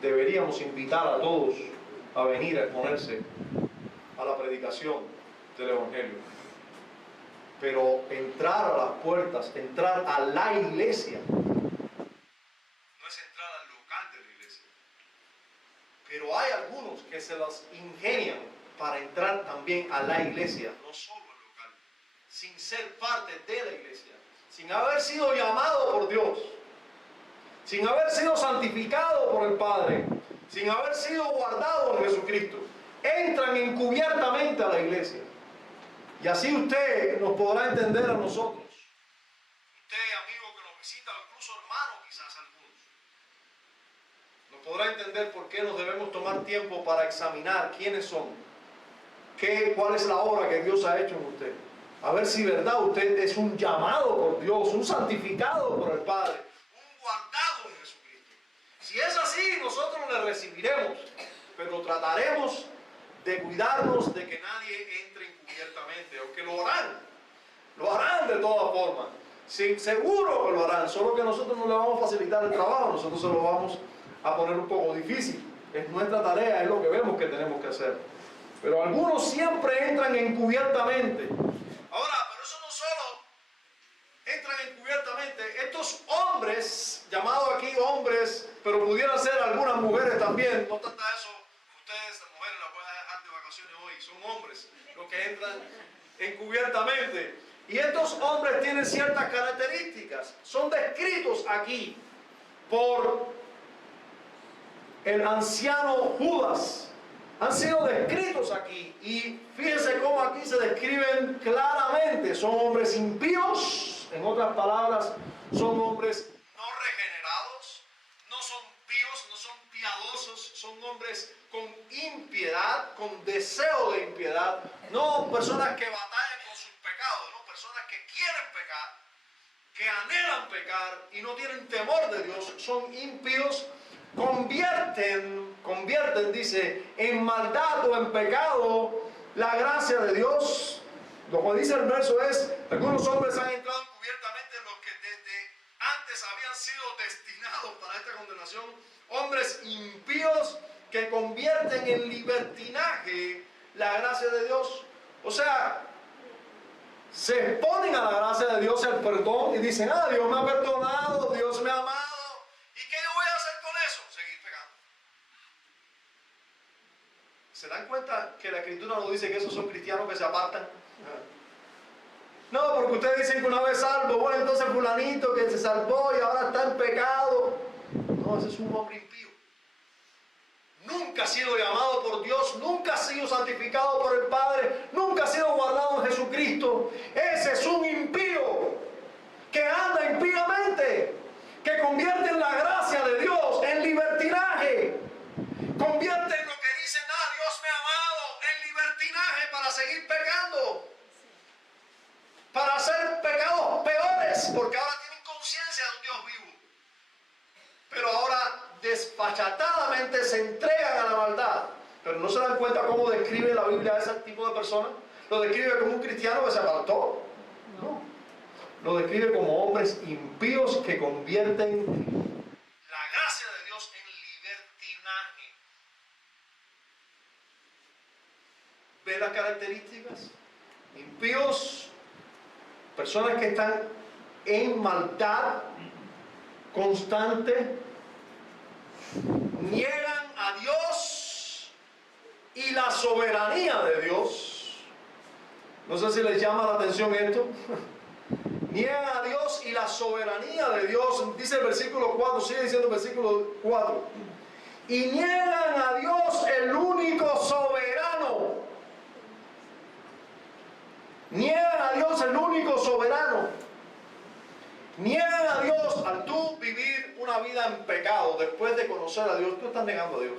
deberíamos invitar a todos a venir a exponerse a la predicación del Evangelio. Pero entrar a las puertas, entrar a la iglesia, no es entrar al local de la iglesia. Pero hay algunos que se las ingenian para entrar también a la iglesia, no solo al local, sin ser parte de la iglesia, sin haber sido llamado por Dios, sin haber sido santificado por el Padre, sin haber sido guardado en Jesucristo. Entran encubiertamente a la iglesia. Y así usted nos podrá entender a nosotros. Usted, amigo que nos visita, o incluso hermano quizás algunos, nos podrá entender por qué nos debemos tomar tiempo para examinar quiénes son, cuál es la obra que Dios ha hecho en usted. A ver si verdad usted es un llamado por Dios, un santificado por el Padre, un guardado en Jesucristo. Si es así, nosotros le recibiremos, pero trataremos de cuidarnos de que nadie entre encubiertamente, aunque lo harán de todas formas, sí, seguro que lo harán, solo que nosotros no le vamos a facilitar el trabajo, nosotros se lo vamos a poner un poco difícil. Es nuestra tarea, es lo que vemos que tenemos que hacer. Pero algunos siempre entran encubiertamente. Ahora, pero eso no solo entran encubiertamente, estos hombres, llamados aquí hombres, pero pudieran ser algunas mujeres también, no trata de eso. Ustedes, las mujeres, las voy a dejar de vacaciones hoy, son hombres los que entran encubiertamente. Y estos hombres tienen ciertas características, son descritos aquí por el anciano Judas, han sido descritos aquí, y fíjense cómo aquí se describen claramente. Son hombres impíos, en otras palabras, son hombres no regenerados, no son píos, no son piadosos, son hombres con impiedad, con deseo de impiedad, no personas que batallan con sus pecados, no personas que quieren pecar, que anhelan pecar y no tienen temor de Dios, son impíos, convierten, dice, en maldad o en pecado la gracia de Dios. Lo que dice el verso es, algunos hombres han entrado encubiertamente en los que desde antes habían sido destinados para esta condenación, hombres impíos que convierten en libertinaje la gracia de Dios. O sea, se exponen a la gracia de Dios, el perdón, y dicen, Dios me ha perdonado, Dios me ha amado, ¿y qué yo voy a hacer con eso? Seguir pecando. ¿Se dan cuenta que la Escritura no dice que esos son cristianos que se apartan? No, porque ustedes dicen que una vez salvo, bueno, entonces fulanito que se salvó y ahora está en pecado. No, ese es un hombre impío. Nunca ha sido llamado por Dios, nunca ha sido santificado por el Padre, nunca ha sido guardado en Jesucristo. Ese es un impío que anda impíamente, que convierte en la gracia de Dios en libertinaje. Convierte en lo que dicen, Dios me ha amado, en libertinaje para seguir pecando. Para hacer pecados peores, porque ahora tienen conciencia de un Dios vivo. Pero ahora desfachatadamente se entregan a la maldad. Pero no se dan cuenta cómo describe la Biblia a ese tipo de personas. Lo describe como un cristiano que se apartó. No. Lo describe como hombres impíos que convierten la gracia de Dios en libertinaje. ¿Ve las características? Impíos, personas que están en maldad constante, niegan a Dios y la soberanía de Dios. No sé si les llama la atención esto. Niegan a Dios y la soberanía de Dios. Dice el versículo 4, sigue diciendo el versículo 4. Y niegan a Dios, el único soberano. Niegan a Dios, el único soberano. Niegan a Dios al tú vivir una vida en pecado después de conocer a Dios. Tú estás negando a Dios.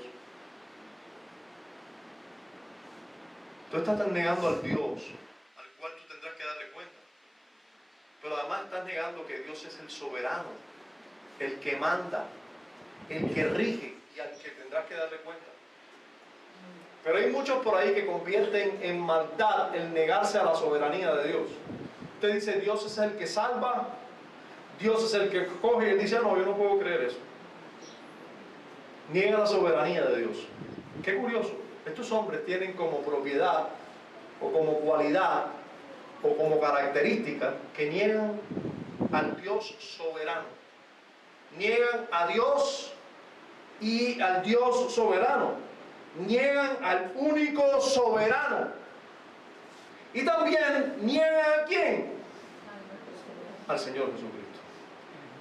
Tú estás negando al Dios al cual tú tendrás que darle cuenta. Pero además estás negando que Dios es el soberano, el que manda, el que rige y al que tendrás que darle cuenta. Pero hay muchos por ahí que convierten en maldad el negarse a la soberanía de Dios. Usted dice, Dios es el que salva, Dios es el que coge, y él dice, no, yo no puedo creer eso. Niega la soberanía de Dios. Qué curioso. Estos hombres tienen como propiedad, o como cualidad, o como característica, que niegan al Dios soberano. Niegan a Dios y al Dios soberano. Niegan al único soberano. Y también niegan ¿a quién? Al Señor Jesucristo.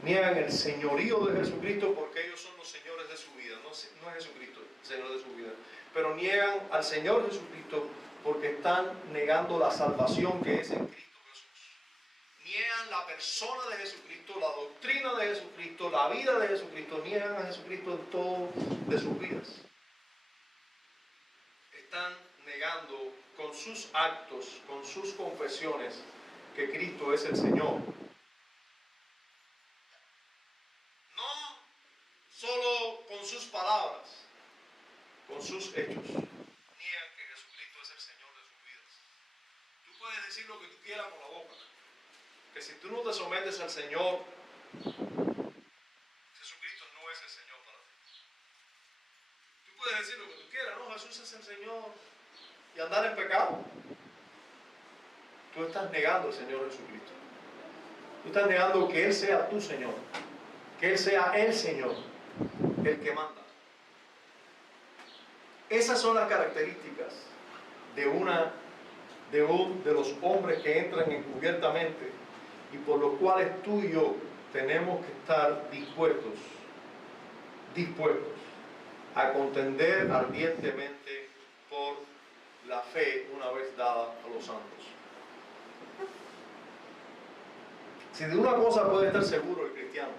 Niegan el señorío de Jesucristo porque ellos son los señores de su vida. No es Jesucristo el Señor de su vida. Pero niegan al Señor Jesucristo porque están negando la salvación que es en Cristo Jesús. Niegan la persona de Jesucristo, la doctrina de Jesucristo, la vida de Jesucristo. Niegan a Jesucristo en todo de sus vidas. Están negando con sus actos, con sus confesiones, que Cristo es el Señor. No solo con sus palabras, con sus hechos. Niegan que Jesucristo es el Señor de sus vidas. Tú puedes decir lo que tú quieras con la boca, que si tú no te sometes al Señor, Jesucristo no es el Señor para ti. Tú puedes decir lo que tú quieras, no, Jesús es el Señor, y andar en pecado. Tú estás negando al Señor Jesucristo. Tú estás negando que Él sea tu Señor, que Él sea el Señor, el que manda. Esas son las características de los hombres que entran encubiertamente y por los cuales tú y yo tenemos que estar dispuestos a contender ardientemente por la fe una vez dada a los santos. Si de una cosa puede estar seguro el cristiano,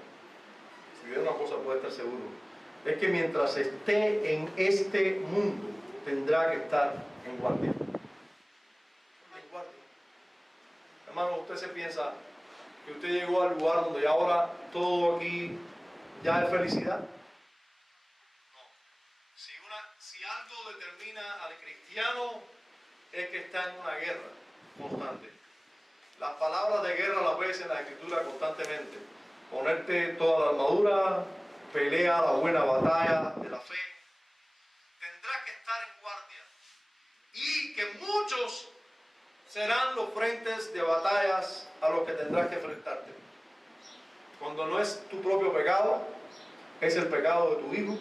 es que mientras esté en este mundo tendrá que estar en guardia. Hermano, usted se piensa, que usted llegó al lugar donde ya ahora todo aquí ya es felicidad? No. Si algo determina al cristiano es que está en una guerra constante. Las palabras de guerra las ves en la Escritura constantemente. Ponerte toda la armadura, pelea la buena batalla de la fe. Tendrás que estar en guardia. Y que muchos serán los frentes de batallas a los que tendrás que enfrentarte. Cuando no es tu propio pecado, es el pecado de tu hijo,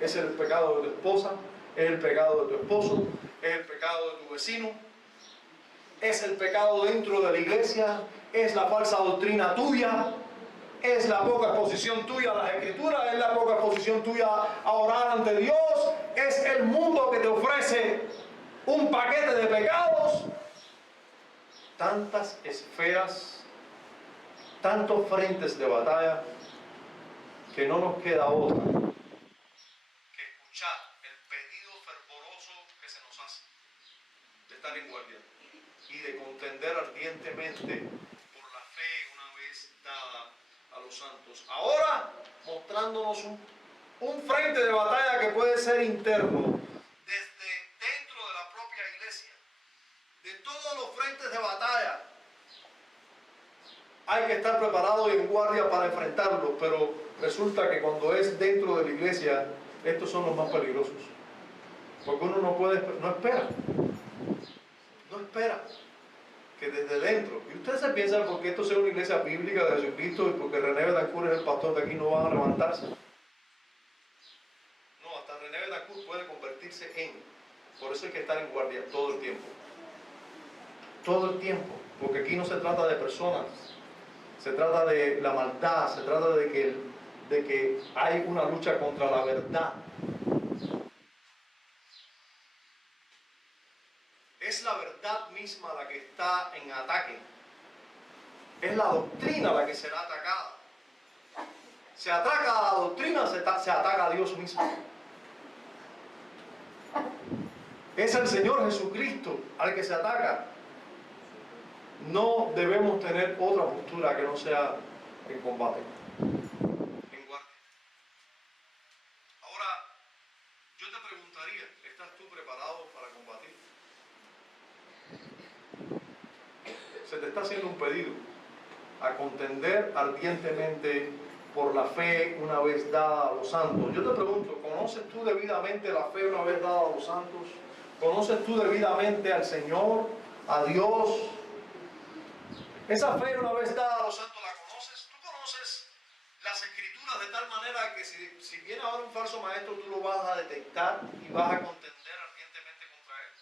es el pecado de tu esposa, es el pecado de tu esposo, es el pecado de tu vecino, es el pecado dentro de la iglesia, es la falsa doctrina tuya, es la poca exposición tuya a las Escrituras, es la poca exposición tuya a orar ante Dios, es el mundo que te ofrece un paquete de pecados. Tantas esferas, tantos frentes de batalla, que no nos queda otra que escuchar el pedido fervoroso que se nos hace de estar en guardia y de contender ardientemente por la fe una vez dada a los santos. Ahora mostrándonos un frente de batalla que puede ser interno, desde dentro de la propia iglesia. De todos los frentes de batalla hay que estar preparado y en guardia para enfrentarlos, pero resulta que cuando es dentro de la iglesia, estos son los más peligrosos, porque uno no espera que desde dentro, y ustedes se piensan porque esto sea una iglesia bíblica de Jesucristo y porque René Betancourt es el pastor de aquí, no van a levantarse. No, hasta René Betancourt puede convertirse por eso hay que estar en guardia todo el tiempo, porque aquí no se trata de personas, se trata de la maldad, se trata de que hay una lucha contra la verdad. Es la verdad misma la que está en ataque. Es la doctrina la que será atacada. Se ataca a la doctrina, se ataca a Dios mismo. Es el Señor Jesucristo al que se ataca. No debemos tener otra postura que no sea en combate, en guardia. Ahora, yo te preguntaría, ¿estás tú preparado para combatir? Se te está haciendo un pedido a contender ardientemente por la fe una vez dada a los santos. Yo te pregunto, ¿conoces tú debidamente la fe una vez dada a los santos? ¿Conoces tú debidamente al Señor, a Dios? Esa fe una vez dada a los santos, ¿la conoces? ¿Tú conoces las Escrituras de tal manera que si viene ahora un falso maestro, tú lo vas a detectar y vas a contender ardientemente contra él?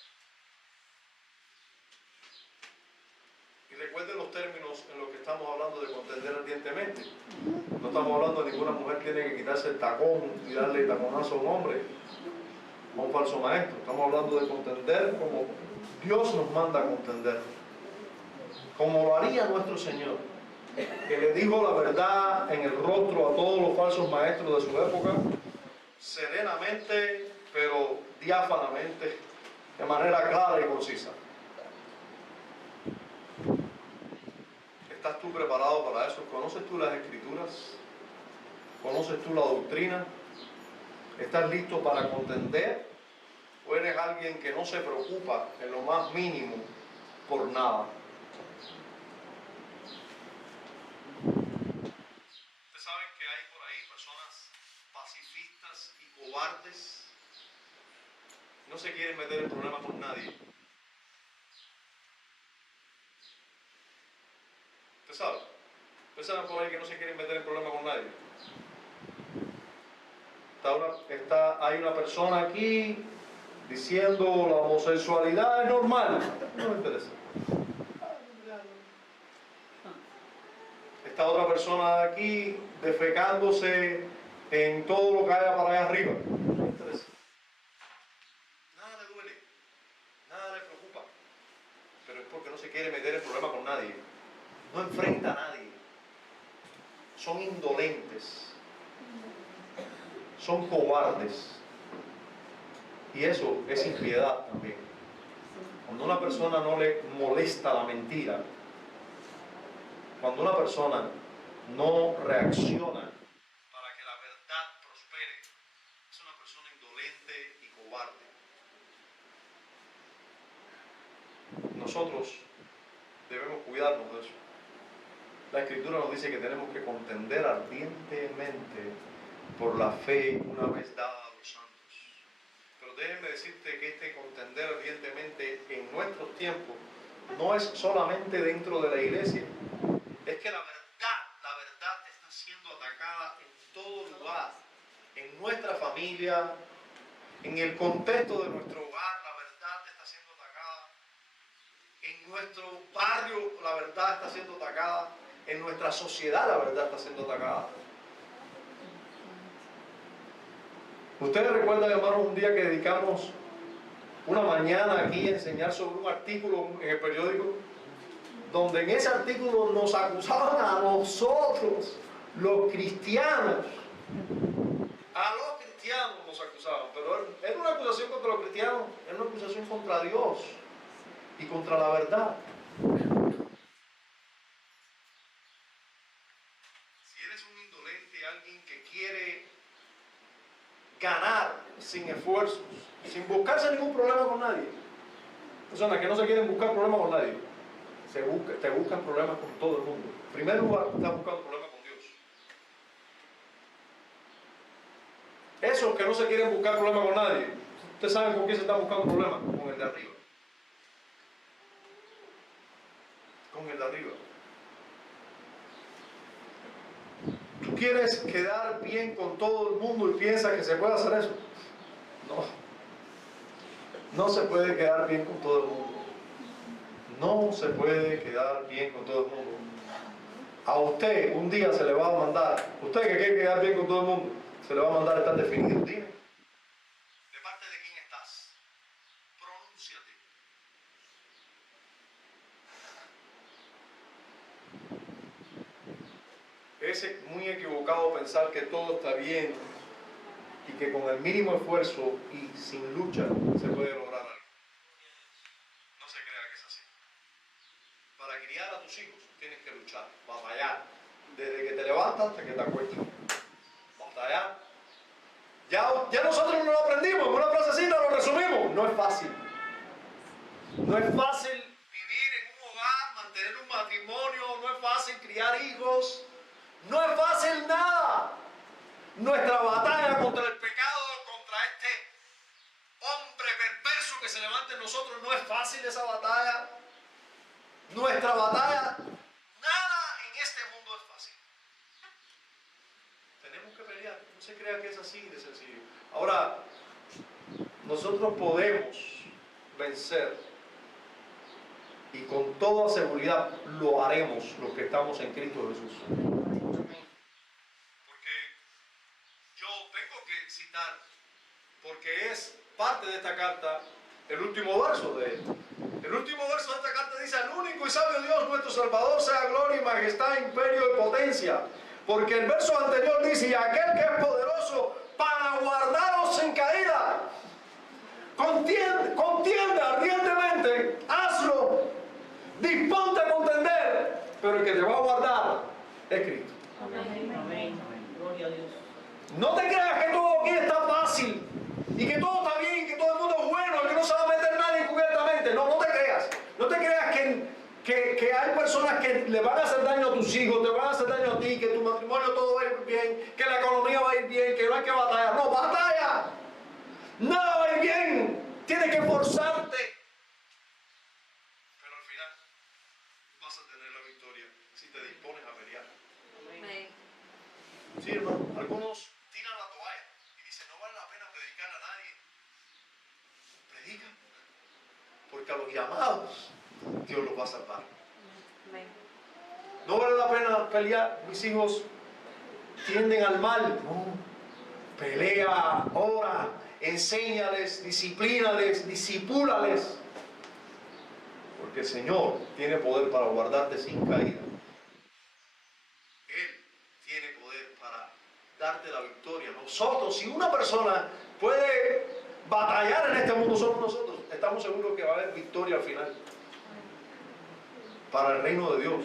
Y recuerden los términos en los que estamos hablando de contender ardientemente. No estamos hablando de ninguna mujer tiene que quitarse el tacón y darle taconazo a un hombre, a un falso maestro. Estamos hablando de contender como Dios nos manda a contender, como lo haría nuestro Señor, que le dijo la verdad en el rostro a todos los falsos maestros de su época, serenamente, pero diáfanamente, de manera clara y concisa. ¿Estás tú preparado para eso? ¿Conoces tú las Escrituras? ¿Conoces tú la doctrina? ¿Estás listo para contender? ¿O eres alguien que no se preocupa en lo más mínimo por nada? Ustedes saben que hay por ahí personas pacifistas y cobardes. No se quieren meter en problemas con nadie. Ustedes saben por ahí que no se quieren meter en problemas con nadie. Hay una persona aquí diciendo la homosexualidad es normal. No me interesa. Está otra persona aquí defecándose en todo lo que haya para allá arriba. No me interesa. Nada le duele, nada le preocupa. Pero es porque no se quiere meter en problema con nadie. No enfrenta a nadie. Son indolentes. Son cobardes. Y eso es impiedad también. Cuando a una persona no le molesta la mentira, Cuando una persona no reacciona para que la verdad prospere, es una persona indolente y cobarde. Nosotros debemos cuidarnos de eso. La Escritura nos dice que tenemos que contender ardientemente por la fe una vez dada a los santos. Pero déjenme decirte que este contender ardientemente en nuestros tiempos no es solamente dentro de la iglesia. Es que la verdad está siendo atacada en todo lugar. En nuestra familia, en el contexto de nuestro hogar, la verdad está siendo atacada. En nuestro barrio, la verdad está siendo atacada. En nuestra sociedad, la verdad está siendo atacada. Ustedes recuerdan, hermanos, un día que dedicamos una mañana aquí a enseñar sobre un artículo en el periódico, donde en ese artículo nos acusaban a nosotros, los cristianos. A los cristianos nos acusaban, pero era una acusación contra los cristianos, era una acusación contra Dios y contra la verdad. Si eres un indolente, alguien que quiere ganar sin esfuerzos, sin buscarse ningún problema con nadie, personas que no se quieren buscar problemas con nadie, te buscan problemas con todo el mundo. En primer lugar, estás buscando problemas con Dios. Esos que no se quieren buscar problemas con nadie, ustedes saben con quién se están buscando problemas, con el de arriba. Con el de arriba. ¿Tú quieres quedar bien con todo el mundo y piensas que se puede hacer eso? No. No se puede quedar bien con todo el mundo. No se puede quedar bien con todo el mundo. A usted un día se le va a mandar, usted que quiere quedar bien con todo el mundo, se le va a mandar estar definido. Dime, ¿de parte de quién estás? Pronúnciate. Es muy equivocado pensar que todo está bien y que con el mínimo esfuerzo y sin lucha se puede lograr algo. No se crea que es así. Para criar a tus hijos tienes que luchar, batallar, desde que te levantas hasta que te acuestas. Batallar. Ya nosotros no lo aprendimos, en una frasecita lo resumimos. No es fácil. No es fácil vivir en un hogar, mantener un matrimonio, no es fácil criar hijos, no es fácil nada. Nuestra batalla contra el pecado, contra este hombre perverso que se levanta en nosotros, no es fácil esa batalla. Nuestra batalla, nada en este mundo es fácil. Tenemos que pelear, no se crea que es así de sencillo. Ahora, nosotros podemos vencer y con toda seguridad lo haremos los que estamos en Cristo Jesús. Yo tengo que citar, porque es parte de esta carta, el último verso de él. El último verso de esta carta dice: al único y sabio Dios nuestro Salvador sea gloria y majestad, imperio y potencia. Porque el verso anterior dice: y aquel que es poderoso para guardaros sin caída. Contiende ardientemente, hazlo, disponte a contender, pero el que te va a guardar es Cristo. Amén. Amén. Gloria a Dios. No te creas que todo aquí está fácil y que todo está bien, que todo el mundo es bueno, que no se va a meter nadie encubiertamente. No te creas. No te creas que hay personas que le van a hacer daño a tus hijos, te van a hacer daño a ti, que tu matrimonio todo va a ir bien, que la economía va a ir bien, que no hay que batallar. No, batalla. Nada va a ir bien. Tienes que esforzarte. Pero al final vas a tener la victoria si te dispones a pelear. Amén. Sí, hermano. Algunos tiran la toalla y dicen: no vale la pena predicar a nadie. Predica. Porque a los llamados Dios los va a salvar. Amén. No vale la pena pelear. Mis hijos tienden al mal. No. Pelea, ora, enséñales, disciplínales, discípulales. Porque el Señor tiene poder para guardarte sin caída. Él tiene poder para darte la victoria. Nosotros, si una persona puede batallar en este mundo, somos nosotros. Estamos seguros que va a haber victoria al final. Para el reino de Dios.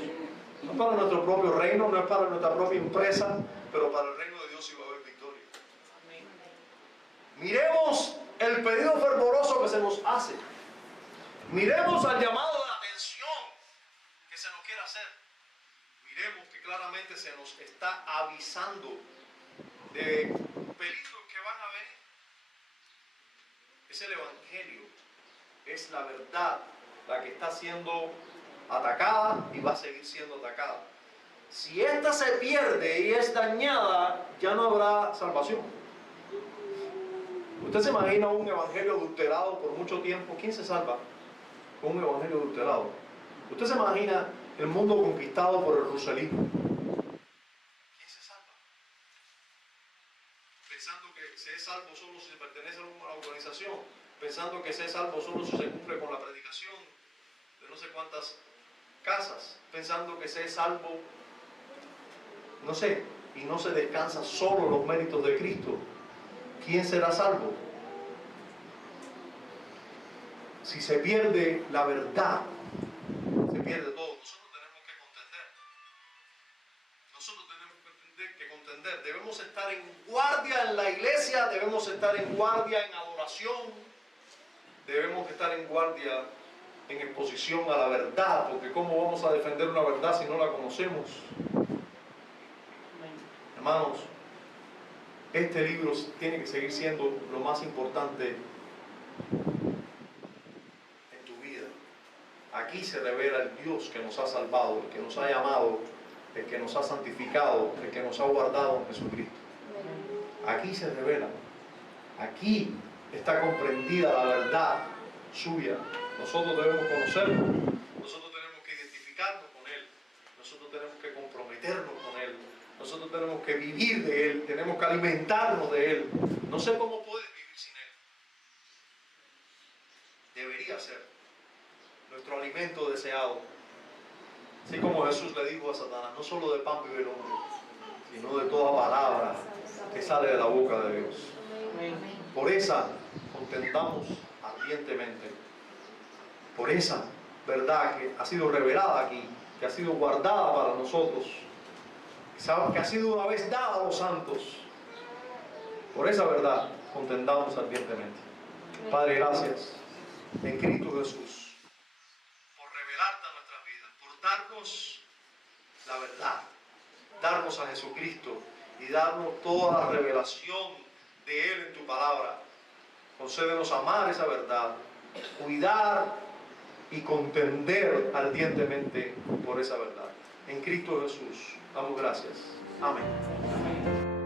No para nuestro propio reino, no es para nuestra propia empresa, pero para el reino de Dios sí va a haber victoria. Miremos el pedido fervoroso que se nos hace. Miremos al llamado de atención que se nos quiere hacer. Miremos que claramente se nos está avisando de peligros que van a venir. Es el Evangelio, es la verdad la que está siendo atacada y va a seguir siendo atacada. Si esta se pierde y es dañada, ya no habrá salvación. ¿Usted se imagina un evangelio adulterado por mucho tiempo? ¿Quién se salva con un evangelio adulterado? ¿Usted se imagina el mundo conquistado por el ruselismo? ¿Quién se salva? Pensando que se es salvo solo si se pertenece a una organización, pensando que se es salvo solo si se cumple con la predicación de no sé cuántas casas, pensando que se es salvo, no sé, y no se descansa solo los méritos de Cristo. ¿Quién será salvo? Si se pierde la verdad, se pierde todo. Nosotros tenemos que contender. Nosotros tenemos que contender. Debemos estar en guardia en la iglesia, debemos estar en guardia en adoración, debemos estar en guardia en exposición a la verdad, porque ¿cómo vamos a defender una verdad si no la conocemos? Hermanos, este libro tiene que seguir siendo lo más importante en tu vida. Aquí se revela el Dios que nos ha salvado, el que nos ha llamado, el que nos ha santificado, el que nos ha guardado en Jesucristo. Aquí se revela. Aquí está comprendida la verdad suya. Nosotros debemos conocerlo. Nosotros tenemos que identificarnos con Él. Nosotros tenemos que comprometernos con Él. Nosotros tenemos que vivir de Él. Tenemos que alimentarnos de Él. No sé cómo puedes vivir sin Él. Debería ser nuestro alimento deseado. Así como Jesús le dijo a Satanás, no solo de pan vive el hombre, sino de toda palabra que sale de la boca de Dios. Por esa contendamos ardientemente. Por esa verdad que ha sido revelada aquí, que ha sido guardada para nosotros, que ha sido una vez dada a los santos. Por esa verdad contendamos ardientemente. Padre, gracias en Cristo Jesús por revelarte a nuestras vidas, por darnos la verdad, darnos a Jesucristo y darnos toda la revelación de Él en tu palabra. Concédenos amar esa verdad, cuidar y contender ardientemente por esa verdad. En Cristo Jesús, damos gracias. Amén.